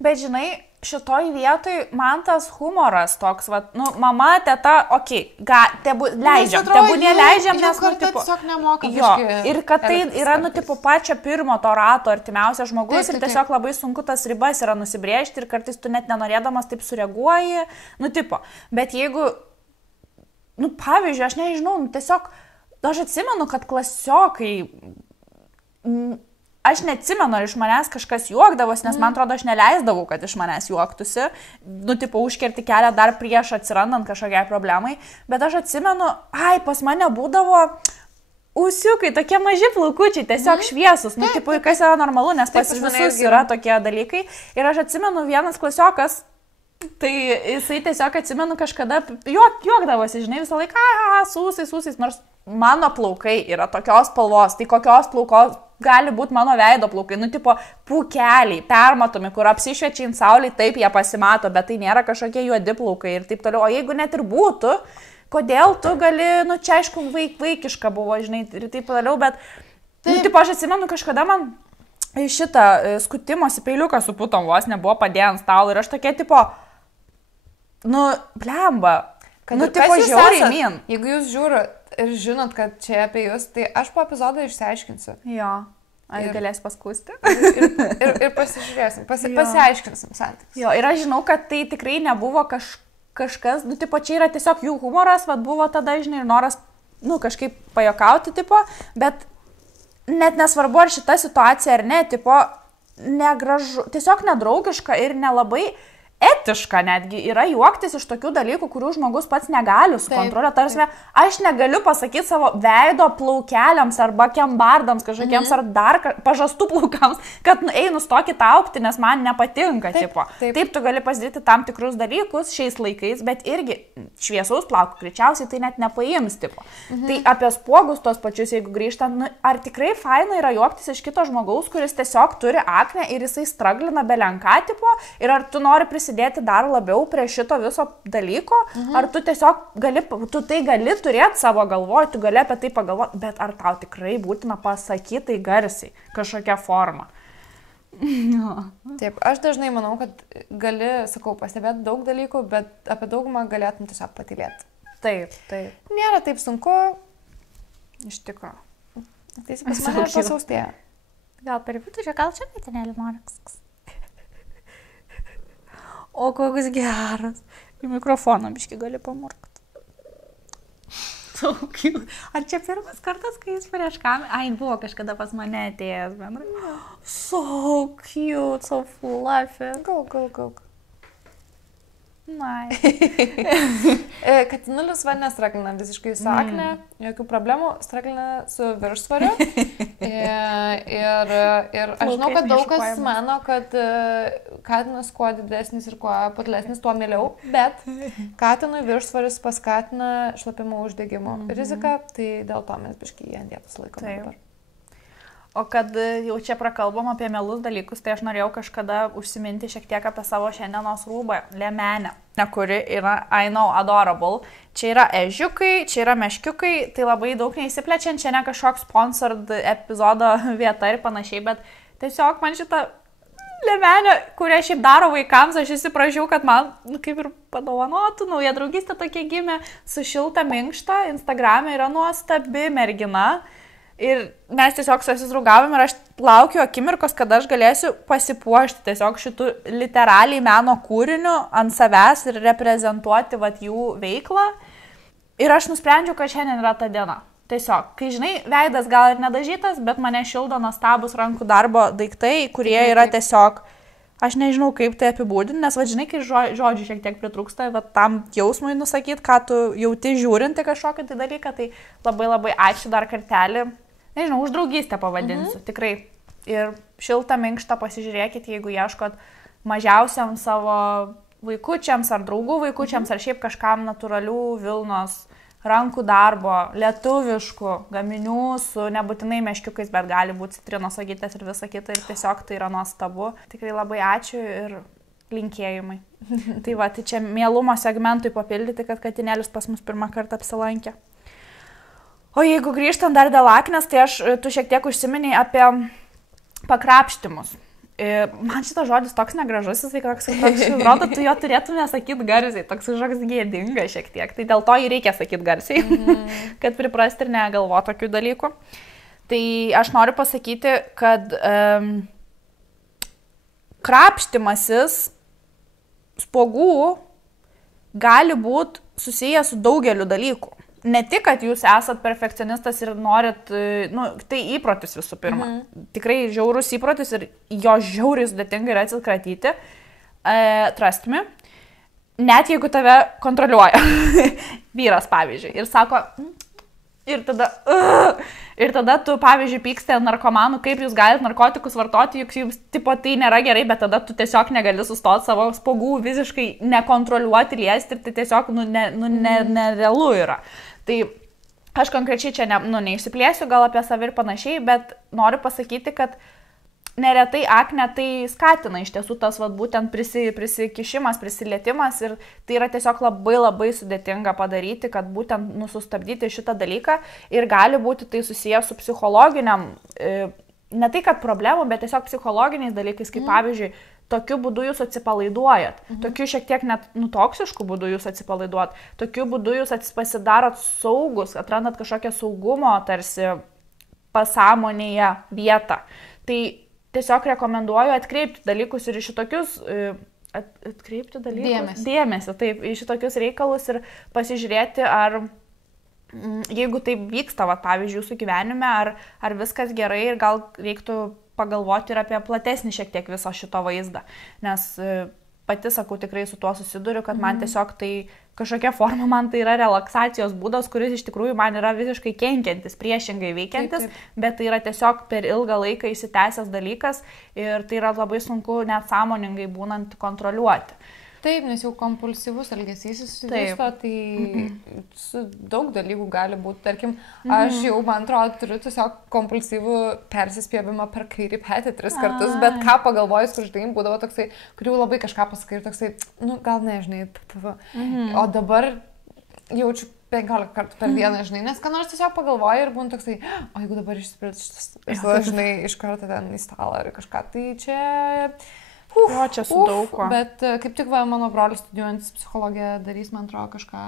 Bet žinai, šitoj vietoj man tas humoras toks, mama, teta, leidžiam, neleidžiam, nes, tiesiog nemoka. Ir kad tai yra, pačio pirmo to rato artimiausias žmogus ir tiesiog labai sunku tas ribas yra nusibrėžti ir kartais tu net nenorėdamas taip sureaguoji, bet jeigu pavyzdžiui, aš nežinau, tiesiog, aš atsimenu, kad klasiokai, aš neatsimenu, ar iš manęs kažkas juokdavosi, nes man atrodo, aš neleisdavau, kad iš manęs juoktusi, užkerti kelią dar prieš atsirandant kažkokiai problemai, bet aš atsimenu, pas mane būdavo ūsiukai, tokie maži plaukučiai, tiesiog šviesus, kas yra normalu, nes pas visus yra tokie dalykai, ir aš atsimenu vienas klasiokas, tai jisai tiesiog atsimenu kažkada juokdavosi, žinai, visą laiką, su ūsais, nors mano plaukai yra tokios spalvos, tai kokios plaukos gali būti mano veido plaukai, pūkeliai, permatomi, kur apsišviečia ant saulės, taip jie pasimato, bet tai nėra kažkokie juodi plaukai ir taip toliau, o jeigu net ir būtų, kodėl tu gali, čia aišku, vaikiška buvo, žinai, ir taip toliau, bet, aš atsimenu kažkada man šitą skutimosi peiliuką su putom vos nebuvo padėję ant stalo ir aš tokia, blemba, žiauriai min. Jeigu jūs žiūrit ir žinot, kad čia apie jūs, tai aš po epizodą išsiaiškinsiu. Jo, galėsi paskusti. Ir pasižiūrėsim, pasiaiškinsim santykius. Jo, ir aš žinau, kad tai tikrai nebuvo kažkas, čia yra tiesiog jų humoras, buvo tada, žinai, ir noras, kažkaip pajokauti, bet net nesvarbu, ar šita situacija ar ne, negražu, tiesiog nedraugiška ir nelabai etiška netgi yra juoktis iš tokių dalykų, kurių žmogus pats negali sukontroliuoti. Tarsi, aš negaliu pasakyti savo veido plaukeliams arba kembardams kažkokiems ar dar pažastų plaukams, kad nustokit augti, nes man nepatinka. Taip, tu gali pasidaryti tam tikrus dalykus šiais laikais, bet irgi šviesaus plaukų greičiausiai tai net nepaims. Tai apie spuogus tos pačius, jeigu grįžtant, ar tikrai faina yra juoktis iš kito žmogaus, kuris tiesiog turi aknę ir jisai straglina belenką, ir ar tu nori prisidėti dar labiau prie šito viso dalyko, ar tu tiesiog gali turėti savo galvoj, tu gali apie tai pagalvoti, bet ar tau tikrai būtina pasakyti tai garsiai, kažkokią formą. Taip, aš dažnai manau, kad gali, pastebėti daug dalykų, bet apie daugumą galėtum tiesiog patylėti. Taip. Nėra taip sunku. Iš tikro. Tai pas mane pasaustėja. Gal per viduržę, gal čia metinėlį noriks. O koks geras. Į mikrofoną biškį gali pamurkti. So cute. Ar čia pirmas kartas, kai jis prieš kamerą? Buvo kažkada pas mane atėjęs bendrai. So cute, so fluffy. Gauk. Katinulis nestraglina visiškai su akne, jokių problemų, straglina su viršsvariu. Ir aš žinau, kad daug kas mano, kad katinas kuo didesnis ir kuo patlesnis, tuo mieliau, bet katinui viršsvaris paskatina šlapimo uždegimo riziką, tai dėl to mes biškį ant dietos laikom dabar. O kad jau čia prakalbam apie mielus dalykus, tai aš norėjau kažkada užsiminti šiek tiek apie savo šiandienos rūbą, liemenę, kuri yra I know adorable. Čia yra ežiukai, čia yra meškiukai, tai labai daug neįsiplečiant, čia ne kažkoks sponsored epizodo vieta ir panašiai, bet tiesiog man šitą liemenę, kurią šiaip daro vaikams, aš įsiprašiau, kad man kaip ir padovanotų, nauja draugystė tokia gimė, su šilta minkšta, Instagrame yra nuostabi mergina. Ir mes tiesiog susidraugavom ir aš laukiu akimirkos, kada aš galėsiu pasipuošti tiesiog šitų literaliai meno kūrinių ant savęs ir reprezentuoti jų veiklą. Ir aš nusprendžiau, kad šiandien yra ta diena. Tiesiog, kai žinai, veidas gal ir nedažytas, bet mane šildo nuostabus rankų darbo daiktai, kurie yra tiesiog, aš nežinau kaip tai apibūdinti, nes žinai, kai žodžių šiek tiek pritrūksta, tam jausmui nusakyti, ką tu jauti žiūrinti kažkokį tai dalyką, tai labai labai ačiū dar kartelį. Nežinau, už draugystę pavadinsiu, tikrai. Ir šiltą, minkštą pasižiūrėkit, jeigu ieškot mažiausiam savo vaikučiams ar draugų vaikučiams, ar šiaip kažkam natūralių vilnos rankų darbo, lietuviškų gaminių su nebūtinai meškiukais, bet gali būti citrinos agytės ir visa kita. Ir tiesiog tai yra nuostabu. Tikrai labai ačiū ir linkėjimai. Tai va, tai čia mielumo segmentui papildyti, kad katinėlis pas mus pirmą kartą apsilankė. O jeigu grįžtant dar dėl aknės, tai tu šiek tiek užsiminiai apie pakrapštimus. Man šitas žodis toks negražus, jis toks, rodo, tu jo turėtum nesakyti garsiai, toks žodis gėdinga šiek tiek. Tai dėl to jį reikia sakyti garsiai, kad priprasti ir negalvo tokių dalykų. Tai aš noriu pasakyti, kad krapštimasis spuogų gali būti susijęs su daugeliu dalykų. Ne tik, kad jūs esat perfekcionistas ir norit, tai įprotis visų pirma. Tikrai žiaurus įprotis ir jo žiauriai sudėtinga yra atsikratyti. Trust me. Net jeigu tave kontroliuoja vyras, pavyzdžiui, ir sako, ir tada tu, pavyzdžiui, pyksti ant narkomanų, kaip jūs galite narkotikus vartoti, juk jums tipo tai nėra gerai, bet tada tu tiesiog negali sustoti savo spuogų visiškai nekontroliuoti, liesti ir tai tiesiog nerealu yra. Tai aš konkrečiai čia neišsiplėsiu gal apie save ir panašiai, bet noriu pasakyti, kad neretai akne tai skatina iš tiesų tas būtent prisikišimas, prisilietimas ir tai yra tiesiog labai labai sudėtinga padaryti, kad būtent sustabdyti šitą dalyką ir gali būti tai susijęs su psichologiniam, ne tai kad problemų, bet tiesiog psichologiniais dalykais, kaip pavyzdžiui, tokiu būdu jūs atsipalaiduojat, tokiu šiek tiek net toksišku būdu jūs atsipalaiduojat, tokiu būdu jūs pasidarot saugus, atrandat kažkokią saugumo tarsi pasąmonėje vietą. Tai tiesiog rekomenduoju atkreipti dalykus ir į šitokius, dėmesį, taip, į šitokius reikalus ir pasižiūrėti, ar jeigu tai vyksta, pavyzdžiui, jūsų gyvenime, ar viskas gerai ir gal reiktų pagalvoti ir apie platesnį šiek tiek viso šito vaizdą. Nes pati, sakau, tikrai su tuo susiduriu, kad man tiesiog tai kažkokia forma, man tai yra relaksacijos būdas, kuris iš tikrųjų man yra visiškai kenkiantis, priešingai veikiantis, bet tai yra tiesiog per ilgą laiką įsitęsęs dalykas ir tai yra labai sunku net sąmoningai būnant kontroliuoti. Taip, nes jau kompulsyvus elgesys įsivysto, tai su daug dalykų gali būti. Tarkim, aš jau, man atrodo, turiu tiesiog kompulsyvų persispjovimą per kairį petį 3 kartus, bet ką pagalvojus, kur žinai, būdavo toksai, kur jau labai kažką pasakai ir toksai, gal nežinai, o dabar jaučiu 15 kartų per dieną, žinai, nes ką nors tiesiog pagalvoju ir būna toksai, o jeigu dabar išsipilti šitas, žinai, iš karto ten į stalą ar kažką, tai čia... čia su daug ko. Bet kaip tik mano brolis studijuojantis psichologiją darys, man atrodo, kažką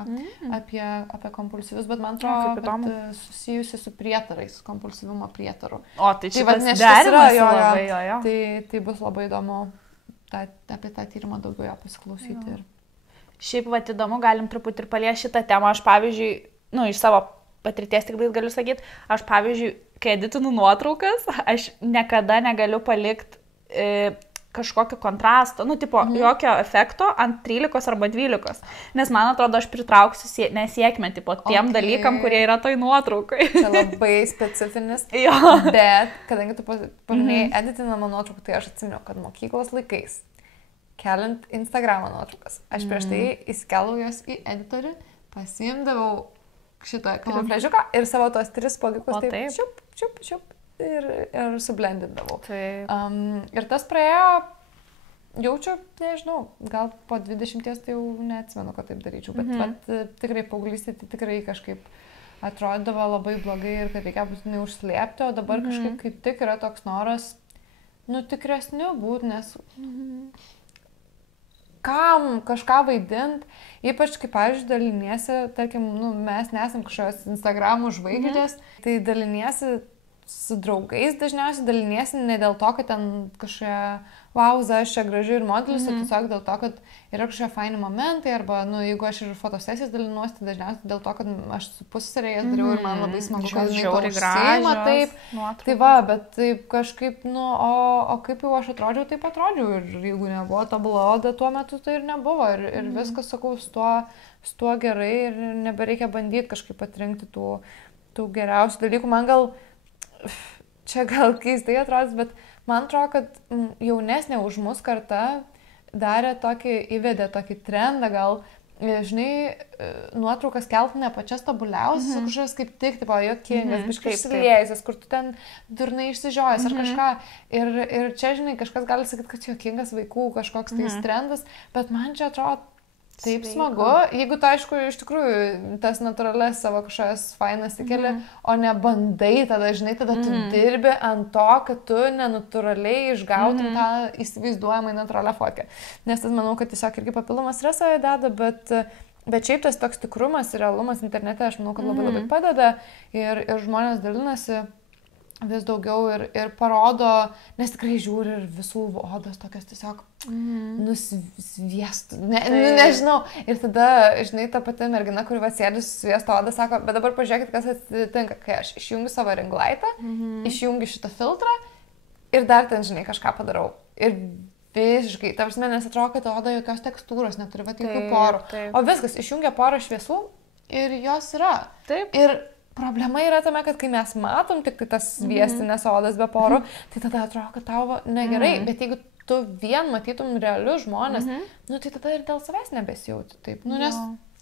apie kompulsyvius, bet man atrodo, kad susijusi su prietarais, kompulsyvumo prietaru. O, tai šitas derimas labai, jo. Tai bus labai įdomu apie tą tyrimą daugiau pasiklausyti. Šiaip įdomu, galim truputį ir paliesti šitą temą. Aš, pavyzdžiui, iš savo patirties tik galiu sakyti, aš, pavyzdžiui, kai editinu nuotraukas, aš niekada negaliu palikti kažkokio kontrasto, jokio efekto ant 13 arba 12. Nes man atrodo, aš pritrauksiu nesėkmę, tiem dalykam, kurie yra toj nuotraukai. Čia labai specifinis. Bet, kadangi tu paminėjai editinamą nuotrauką, tai aš atsimenu, kad mokyklos laikais, keliant Instagramą nuotraukas, aš prieš tai įskelau jas į editorių, pasiimdavau šitą kamufliažiuką ir savo tos 3 spuogiukus taip čiup. Ir sublendindavau. Ir tas praėjo, jaučiu, nežinau, gal po 20 tai jau neatsimenu, kad taip daryčiau, bet tikrai paauglystė tai tikrai kažkaip atrodydavo labai blogai ir kad reikia būtinai užslėpti, o dabar kažkaip kaip tik yra toks noras, tikresniu būti, nes kam kažką vaidint, ypač kaip, pavyzdžiui, daliniesi, tarkim, mes nesam kažkokios Instagramų žvaigždės, tai daliniesi su draugais dažniausiai daliniesi ne dėl to, kad ten kažkokia vauza, aš čia graži ir modelis, o tiesiog dėl to, kad yra kažkokie faini momentai, arba, nu, jeigu aš ir fotosesijas dalinuosi, tai dažniausiai dėl to, kad aš su pusserė jas dariau ir man labai smagu, kad jinai to užsiima, taip. Tai va, bet taip kažkaip, nu, o kaip jau aš atrodžiau, taip atrodžiau. Ir jeigu nebuvo tobula oda tuo metu, tai ir nebuvo. Ir viskas, sakau, su tuo gerai ir nebereikia bandyti kažkaip atrinkti tų geriausių dalykų. Man gal, čia gal keistai atrodys, bet man atrodo, kad jaunesnė už mus karta įvedė tokį trendą, gal, žinai, nuotraukas kelt ne pačias tobuliausias, kažkas kaip tik, tipo, juokingas, biškai išsiliejusias, kur tu ten durnai išsižiojęs ar kažką. Ir čia, žinai, kažkas gali sakyti, kad juokingas vaikų kažkoks tais trendas, bet man čia atrodo taip smagu, jeigu tu, aišku, iš tikrųjų tas natūralias savo kažkokias fainas įkeli, o ne bandai tada, žinai, tada tu dirbi ant to, kad tu nenatūraliai išgautum tą įsivaizduojamą natūralią fotkę. Nes tas, manau, kad tiesiog irgi papildomas stresą deda, bet šiaip tas toks tikrumas ir realumas internete, aš manau, kad labai labai padeda ir žmonės dalinasi vis daugiau ir parodo, nes tikrai žiūri ir visų odos tokias tiesiog nusviestų, nežinau. Ir tada, žinai, ta pati mergina, kuri sėdi susviesto odą, sako, bet dabar pažiūrėkit, kas atsitinka, kai aš išjungiu savo ring lightą, išjungiu šitą filtrą ir dar ten, žinai, kažką padarau. Ir visiškai, ta prasme, nes atrodo, kad oda jokios tekstūros neturi, va, jokių porų. O viskas, išjungia porą šviesų ir jos yra. Taip. Ir problema yra tame, kad kai mes matom tik tai tas sviestinės odas be porų, tai tada atrodo, kad tau negerai. Bet jeigu tu vien matytum realius žmonės, nu tai tada ir dėl savęs nebesijauti. Taip, nu nes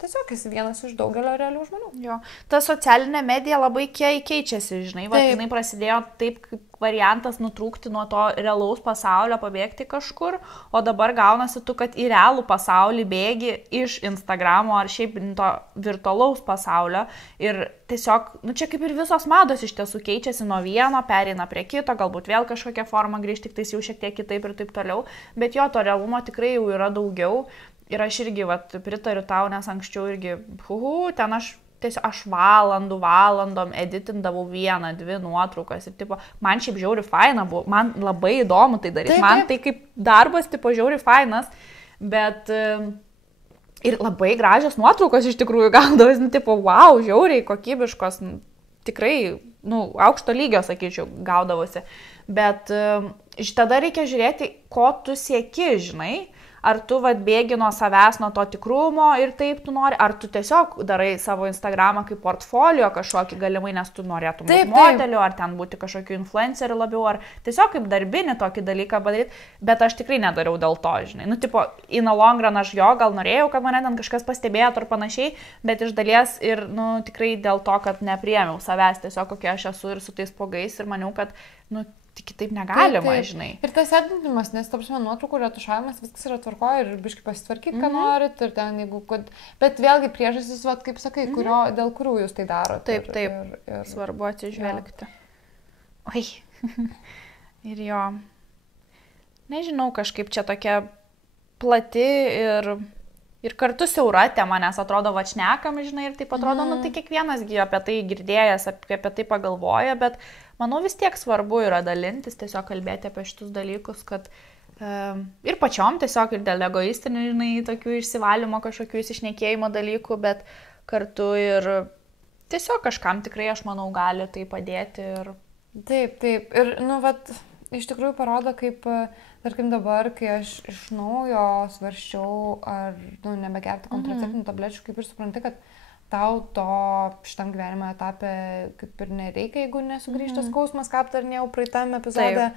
tiesiog esi vienas iš daugelio realių žmonių. Jo. Ta socialinė medija labai keičiasi, žinai, va, jinai prasidėjo taip kaip variantas nutrūkti nuo to realaus pasaulio, pabėgti kažkur, o dabar gaunasi tu, kad į realų pasaulį bėgi iš Instagramo ar šiaip to virtualaus pasaulio ir tiesiog, nu čia kaip ir visos mados iš tiesų keičiasi nuo vieno, pereina prie kito, galbūt vėl kažkokia forma grįžti, tik tais jau šiek tiek kitaip ir taip toliau, bet jo, to realumo tikrai jau yra daugiau. Ir aš irgi pritariu tau, nes anksčiau irgi, ten aš valandom editindavau 1-2 nuotraukas ir tipo, man šiaip žiauri faina buvo, man labai įdomu tai daryti, man tai kaip darbas, tipo, žiauri fainas, bet ir labai gražios nuotraukos iš tikrųjų gaudavos, nu, tipo, wow, žiauriai kokybiškos, tikrai, nu, aukšto lygio, sakyčiau, gaudavosi, bet tada reikia žiūrėti, ko tu sieki, žinai. Ar tu bėgi nuo savęs, nuo to tikrumo ir taip tu nori, ar tu tiesiog darai savo Instagramą kaip portfolio kažkokį galimai, nes tu norėtum būti modeliu, ar ten būti kažkokiu influenceriu labiau, ar tiesiog kaip darbinį tokį dalyką padaryti, bet aš tikrai nedariau dėl to, žinai. Nu, tipo, in the long run aš gal norėjau, kad mane ten kažkas pastebėtų ar panašiai, bet iš dalies ir, nu, tikrai dėl to, kad nepriėmiau savęs tiesiog kokia aš esu ir su tais pogais ir maniau, kad, nu, tik kitaip negalima, žinai. Ir tas editinimas, nes, ta prasme, nuotraukų retušavimas, viskas yra tvarkoje ir biškai pasitvarkyk, ką norit, ir ten, jeigu, bet vėlgi priežastis, kaip sakai, dėl kurių jūs tai darote. Taip, taip, ir svarbu atsižvelgti. Oi, ir jo, nežinau, kažkaip čia tokia plati ir kartu siaura tema, nes atrodo, šnekam, žinai, ir taip atrodo, nu tai kiekvienasgi apie tai girdėjęs, apie tai pagalvoja, bet manau vis tiek svarbu yra dalintis, tiesiog kalbėti apie šitus dalykus, kad ir pačiom tiesiog ir dėl egoistinių, žinai, tokių išsivalymo kažkokių įsišnekėjimo dalykų, bet kartu ir tiesiog kažkam tikrai, aš manau, gali tai padėti. Ir... Taip, ir, nu, iš tikrųjų parodo, kaip, tarkim dabar, kai aš iš naujo svarsčiau, ar, nu, nebegerti kontraceptinių tablečių, kaip ir supranti, kad tau to šitam gyvenimo etape kaip ir nereikia, jeigu nesugrįžtas skausmas, ką aptarnėjau praeitame epizode.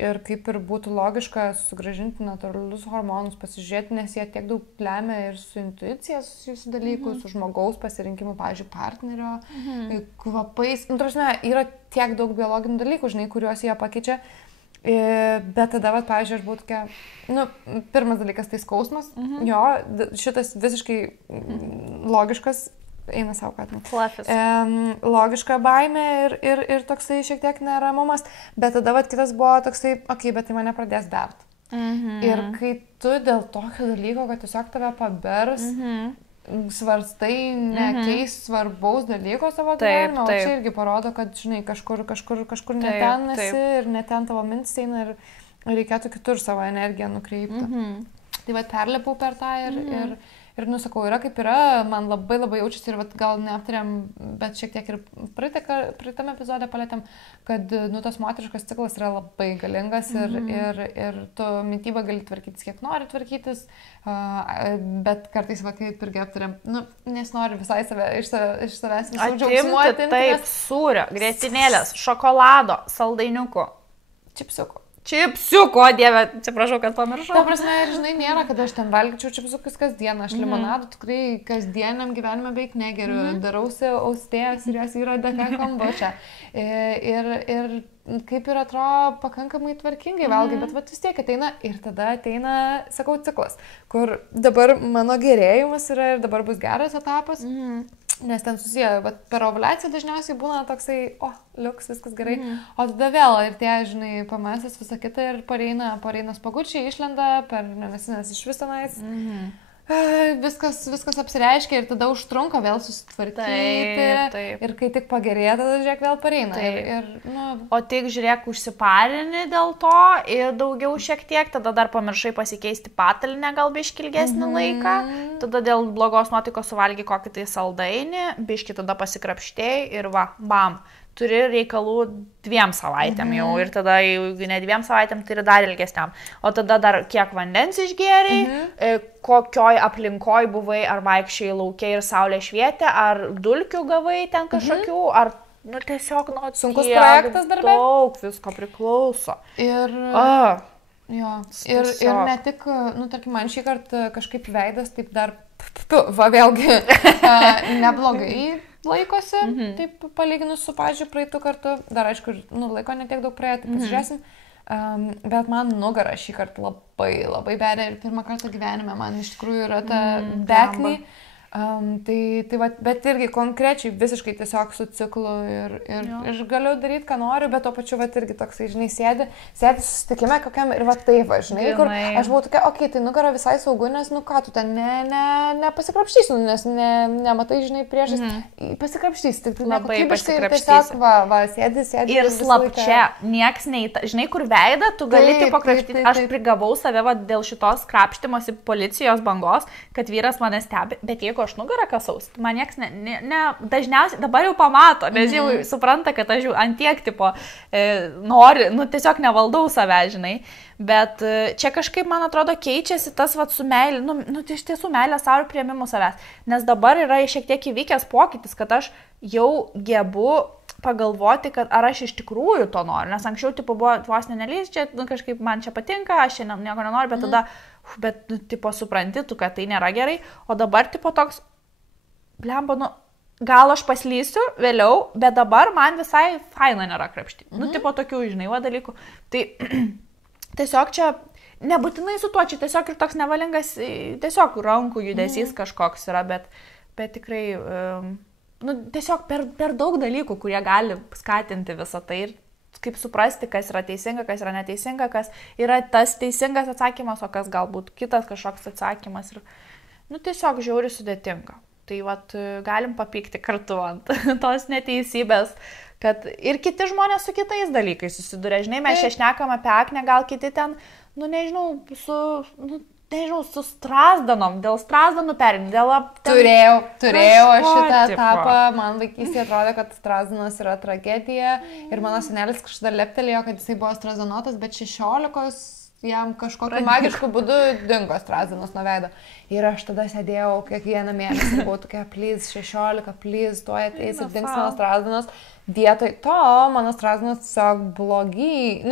Ir kaip ir būtų logiška sugrąžinti natūralius hormonus, pasižiūrėti, nes jie tiek daug lemia ir su intuicija susijusių dalykų, su žmogaus pasirinkimu, pavyzdžiui, partnerio, kvapais. Nu, prasme, yra tiek daug biologinių dalykų, žinai, kuriuos jie pakeičia. Bet tada, pavyzdžiui, aš būtų tokia, nu, pirmas dalykas tai skausmas, jo, šitas visiškai logiškas, eina savo, kad, logiška baimė ir toksai šiek tiek neramumas, bet tada, kitas buvo toksai, bet tai mane pradės bert. Ir kai tu dėl tokio dalyko, kad tiesiog tave pabers, svarstai nekeis svarbaus dalyko savo gyvenime, o čia irgi parodo, kad, žinai, kažkur ne ten esi ir ne ten tavo mintis eina ir reikėtų kitur savo energiją nukreipti. Tai va, perlipau per tą ir nusakau, yra kaip yra, man labai jaučiasi ir gal neaptarėm, bet šiek tiek ir praeitame epizode palėtėm, kad tas moteriškas ciklas yra labai galingas ir tu mitybą gali tvarkytis, kiek nori tvarkytis, bet kartais va, kaip irgi aptarėm, nes nori visai iš savęs visų džiaugsmų atimti. Taip, sūrio, grietinėlės, šokolado, saldainiukų, čipsiukų, o dieve, atsiprašau, kad pamiršau. Ta prasme, ir žinai, nėra, kad aš ten valgyčiau čipsiukus kasdieną, aš limonadų tikrai kasdieniam gyvenime beveik negeriu, darausi austėjas ir jos yra dėka kombuča. Ir kaip ir atrodo pakankamai tvarkingai valgai, bet vis tiek ateina ir tada ateina, sakau, ciklas, kur dabar mano gerėjimas yra ir dabar bus geras etapas. Nes ten susiję, bet per ovuliaciją dažniausiai būna toksai, liuks, viskas gerai, o tada vėl ir tie, žinai, PMS, visą kitą ir pareina spagučiai, išlenda per mėnesinės iš viso nais. Viskas apsireiškia ir tada užtrunka vėl susitvarkyti. Taip. Ir kai tik pagerėja, tada žiūrėk vėl pareina. O tik žiūrėk, užsiparini dėl to ir daugiau šiek tiek, tada dar pamiršai pasikeisti patalinę gal biškį ilgesnį laiką, tada dėl blogos nuotaikos suvalgy kokį tai saldainį, biškį tada pasikrapštėjai ir va, bam. Turi reikalų 2 savaitėm jau ir tada, jeigu ne 2 savaitėm, tai ir dar ilgesniam. O tada dar kiek vandens išgėriai, kokioj aplinkoj buvai, ar vaikščiai laukia ir saulė švietė, ar dulkių gavai ten kažkokių, ar tiesiog sunkus projektas darbe. Daug visko priklauso. Ir ne tik, tarkim, man šį kartą kažkaip veidas taip dar, vėlgi, neblogai laikosi, taip palyginus su, pavyzdžiui, praeitų kartu, dar aišku, laiko netiek daug praėjo, tai pasižiūrėsim, bet man nugara šį kartą labai bedė ir pirmą kartą gyvenime man iš tikrųjų yra ta deknį. Tai va, bet irgi konkrečiai visiškai tiesiog su ciklu ir galiu daryti, ką noriu, bet to pačiu va irgi toksai, žinai, sėdi susitikime kokiam ir va taip va, žinai, kur aš buvau tokia, tai nugara visai saugu, nes, ką tu ten nepasikrapštysi, nes nematai, žinai, priešas, pasikrapštysi, tik nekokybiškai ir tiesiog va, sėdi. Ir slapčia, nieks neįta, žinai, kur veidą, tu gali tik pakrapštyti, aš prigavau save va dėl šitos krapštimosi policijos bangos, kad vyras mane stebi, bet jeigu aš nugarą kasaus, man nieks dažniausiai dabar jau pamato, nes jau supranta, kad aš jau antiek tipo nori, tiesiog nevaldau save, žinai, bet čia kažkaip, man atrodo, keičiasi tas vat su meilė, tai iš tiesų meilė savo ir priėmimu savęs, nes dabar yra šiek tiek įvykęs pokytis, kad aš jau gebu pagalvoti, kad ar aš iš tikrųjų to noriu, nes anksčiau tipo buvo vos nenelys, čia kažkaip man čia patinka, aš čia nieko nenoriu, bet tada tipo supranti tu, kad tai nėra gerai, o dabar tipo toks, blemba, gal aš paslysiu vėliau, bet dabar man visai faina nėra krapšti. Tipo tokių, žinai, dalykų. Tai tiesiog čia, nebūtinai su tuo, čia tiesiog ir toks nevalingas, tiesiog rankų judesys kažkoks yra, bet tikrai, tiesiog per daug dalykų, kurie gali skatinti visą tai ir kaip suprasti, kas yra teisinga, kas yra neteisinga, kas yra tas teisingas atsakymas, o kas galbūt kitas kažkoks atsakymas. Ir, tiesiog žiauriai sudėtinga. Tai vat, galim papykti kartu ant tos neteisybės, kad ir kiti žmonės su kitais dalykais susiduria. Žinai, mes čia šnekam apie aknę, gal kiti ten, su strazdanom, dėl strazdanų perim, dėl... Turėjau aš šitą etapą, man vaikystėje atrodė, kad strazdanas yra tragedija ir mano senelis kažkada leptelėjo, kad jisai buvo strazdanotas, bet 16 jam kažkokiu magišku būdu dingo strazdanas nuo veido. Ir aš tada sėdėjau kiekvieną mėnesį ir buvau tokia, please, 16, please, tuoj ateis ir dings mano strazdanas. Vietoj to mano strazdanas tiesiog blogiai,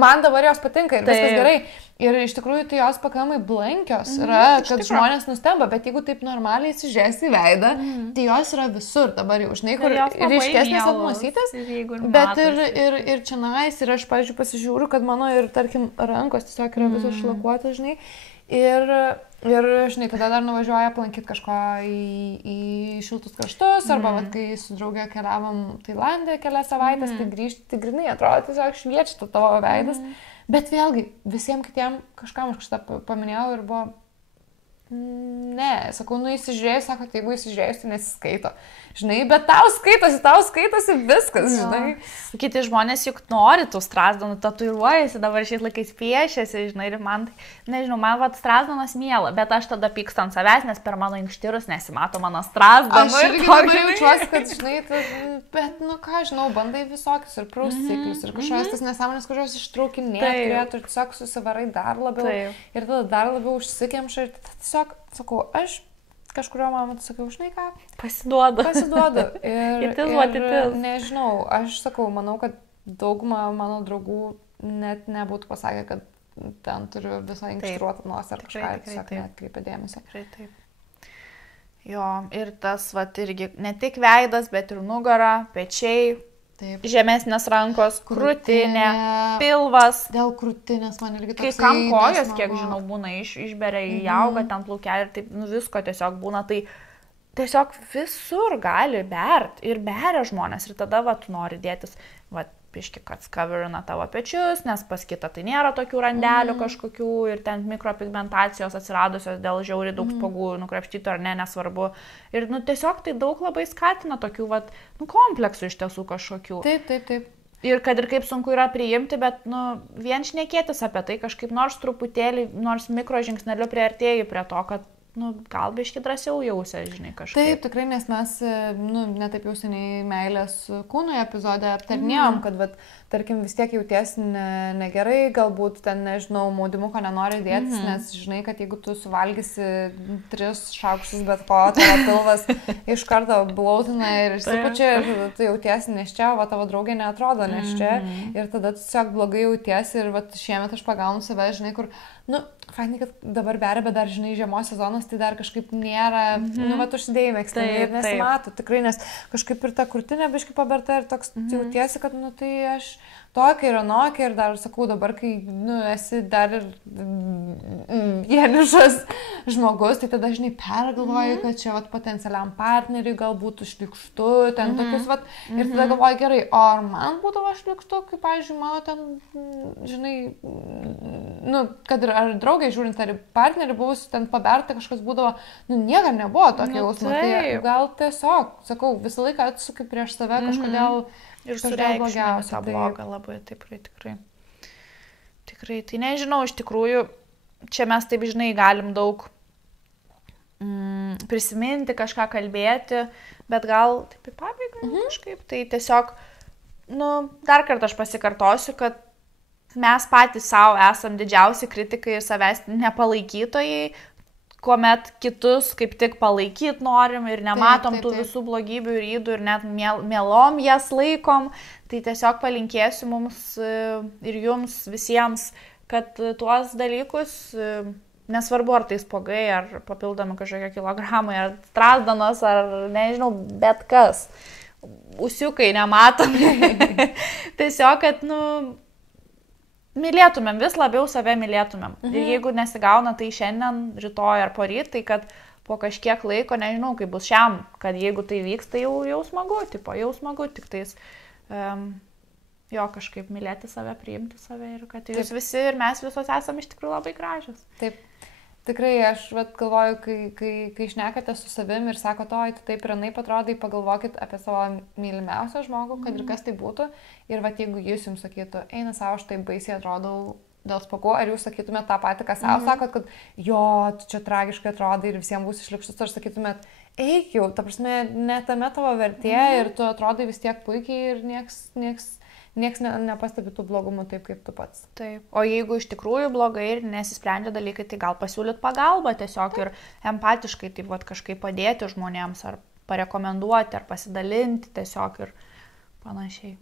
man dabar jos patinka ir viskas gerai. Ir iš tikrųjų tai jos pakankamai blankios yra, kad žmonės nustemba, bet jeigu taip normaliai įsižiūrėsi į veidą, tai jos yra visur dabar jau, žinai, kur ryškesnės atmosytės, bet ir čia nais, ir aš, pavyzdžiui, pasižiūriu, kad mano ir, tarkim, rankos tiesiog yra visos šlakuotos, žinai, ir, žinai, tada dar nuvažiuoja aplankyti kažko į šiltus kraštus, arba, kai su draugė keliavom Tailandė kelias savaitės, tai grįžti, tai grinai atrodo, tiesiog šviečia tavo veidas. Bet vėlgi, visiems kitiem kažkam aš kažką paminėjau ir buvo, ne, sakau, įsižiūrėjus, sako, tai jeigu įsižiūrėjus, tai nesiskaito. Žinai, bet tau skaitosi viskas, žinai. Kiti žmonės juk nori tų Strazdanų, tatuiruojasi, dabar šiais laikais piešiasi, žinai, ir man, nežinau, man Strazdanas miela, bet aš tada pykstu ant savęs, nes per mano inkštirus nesimato mano Strazdanų. Aš irgi labai jaučiuosi, kad, žinai, bet, ką žinau, bandai visokius ir prausiklius, ir kažkokios tas nesąmonės, kurios ištraukinėti turėtų, ir tiesiog susivarai dar labiau, ir tada dar labiau užsikemša, ir tiesiog, sakau, aš kažkurio momentu sakiau, žinai ką? Pasiduodu. Ir nežinau, aš sakau, manau, kad dauguma mano draugų net nebūtų pasakę, kad ten turiu visą inkštruotą nosį ar kažką, tiesiog neatkreipia dėmesio. Tikrai taip. Jo, ir tas, irgi ne tik veidas, bet ir nugara, pečiai. Taip. Žemesnės rankos, krūtinė, pilvas. Dėl krūtinės man irgi toks. Kai kam kojos, kiek žinau, būna išberia į jaugą, ten plaukelį ir taip, visko tiesiog būna, tai tiesiog visur gali bert ir beria žmonės ir tada, tu nori dėtis, piški, kad skaverina tavo pečius, nes pas kitą tai nėra tokių randelių kažkokių ir ten mikropigmentacijos atsiradusios dėl žiauriai daug spagų nukrapštytų ar ne, nesvarbu. Ir tiesiog tai daug labai skatina tokių kompleksų iš tiesų kažkokių. Taip. Ir kad ir kaip sunku yra priimti, bet vien šnekėtis apie tai kažkaip nors truputėlį, nors mikrožingsneliu priartėjai prie to, kad gal biški drąsiau jausia, žinai, kažkaip. Taip, tikrai, nes mes, netaip jau seniai meilės kūnui epizode aptarnėjom, kad, tarkim, vis tiek jautiesi negerai, galbūt ten, nežinau, maudimuko nenori dėtis, nes žinai, kad jeigu tu suvalgysi 3 šaukštus bet ko, tavo pilvas iš karto blautina ir išsipučia ir tu jautiesi neščia, o tavo draugė neatrodo neščia ir tada tu tiesiog blogai jautiesi ir šiemet aš pagaunu save, žinai, kur, fainai, kad dabar beria, bet dar, žinai, žiemos sezonas, tai dar kažkaip nėra, užsidėjai mėgstami ir nesimato, tikrai, nes kažkaip ir ta krūtinė biškai paberta ir toks jautiesi, kad, tai aš tokia ir anokia ir dar, sakau, dabar, kai, esi dar ir vienišas žmogus, tai tada, žinai, pergalvoju, kad čia, potencialiam partneriui galbūt šlykštu, ten tokius, ir tada galvoju, gerai, o ar man būdavo šlykštu, kaip, pavyzdžiui, mano ten, žinai, kad ir ar draugai žiūrint, ar partnerį buvusi ten paberta, kažkas būdavo, niekam nebuvo tokio jausmo, tai gal tiesiog, sakau, visą laiką atsuki prieš save kažkodėl. Ir sureikšminu tą blogą labai, tikrai. Tikrai, tai nežinau, iš tikrųjų, čia mes taip, žinai, galim daug prisiminti, kažką kalbėti, bet gal taip į pabaigą kažkaip, tai tiesiog, dar kartą aš pasikartosiu, kad mes patys savo esam didžiausi kritikai ir savęs nepalaikytojai, kuomet kitus kaip tik palaikyti norim ir nematom tų visų blogybių ir ydų ir net mielom jas laikom, tai tiesiog palinkėsiu mums ir jums visiems, kad tuos dalykus, nesvarbu ar tai spuogai, ar papildomi kažkokie kilogramai, ar Strazdanos, ar nežinau, bet kas, ūsiukai nematomi, tiesiog, kad, mylėtumėm, vis labiau save mylėtumėm. Ir jeigu nesigauna tai šiandien, rytoj ar poryt, tai kad po kažkiek laiko, nežinau, kaip bus šiam, kad jeigu tai vyks, tai jau smagu, tik tais kažkaip mylėti save, priimti save ir kad jūs visi ir mes visos esame iš tikrųjų labai gražios. Taip. Tikrai, aš galvoju, kai šnekate su savim ir sako, tu taip ir anaip atrodai, pagalvokit apie savo mylimiausią žmogų, kad ir kas tai būtų. Ir jeigu jis jums sakytų, eina savo, aš taip baisiai atrodau dėl spagų, ar jūs sakytumėt tą patį, ką savo sakot, kad tu čia tragiškai atrodai ir visiems bus išlikštus, ar sakytumėt, eik jau, ta prasme, ne tame tavo vertė ir tu atrodai vis tiek puikiai ir nieks nepastebi tų blogumų taip, kaip tu pats. Taip. O jeigu iš tikrųjų blogai ir nesisprendžia dalykai, tai gal pasiūlyt pagalbą tiesiog ir empatiškai taip kažkaip padėti žmonėms, ar parekomenduoti, ar pasidalinti tiesiog ir panašiai.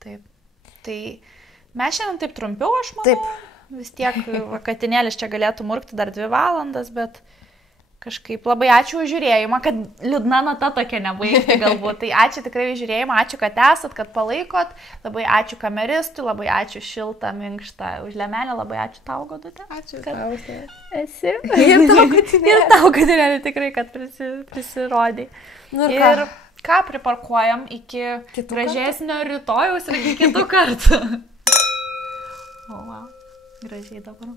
Taip. Tai mes šiandien taip trumpiau, aš manau. Taip. Vis tiek katinėlis čia galėtų murkti dar 2 valandas, bet kažkaip labai ačiū už žiūrėjimą, kad liūdna nata tokia nebaigti galbūt. Tai ačiū tikrai už žiūrėjimą, ačiū, kad esat, kad palaikot. Labai ačiū kameristui, labai ačiū šiltą, minkštą už liemenę, labai ačiū tau, Godute. Ačiū. Kad esi. Ir tau, Katinėlė, tikrai, kad prisirodai. Ir ką priparkuojam iki gražesnio rytojaus ir iki kitų kartų. O, wow. Gražiai dabar.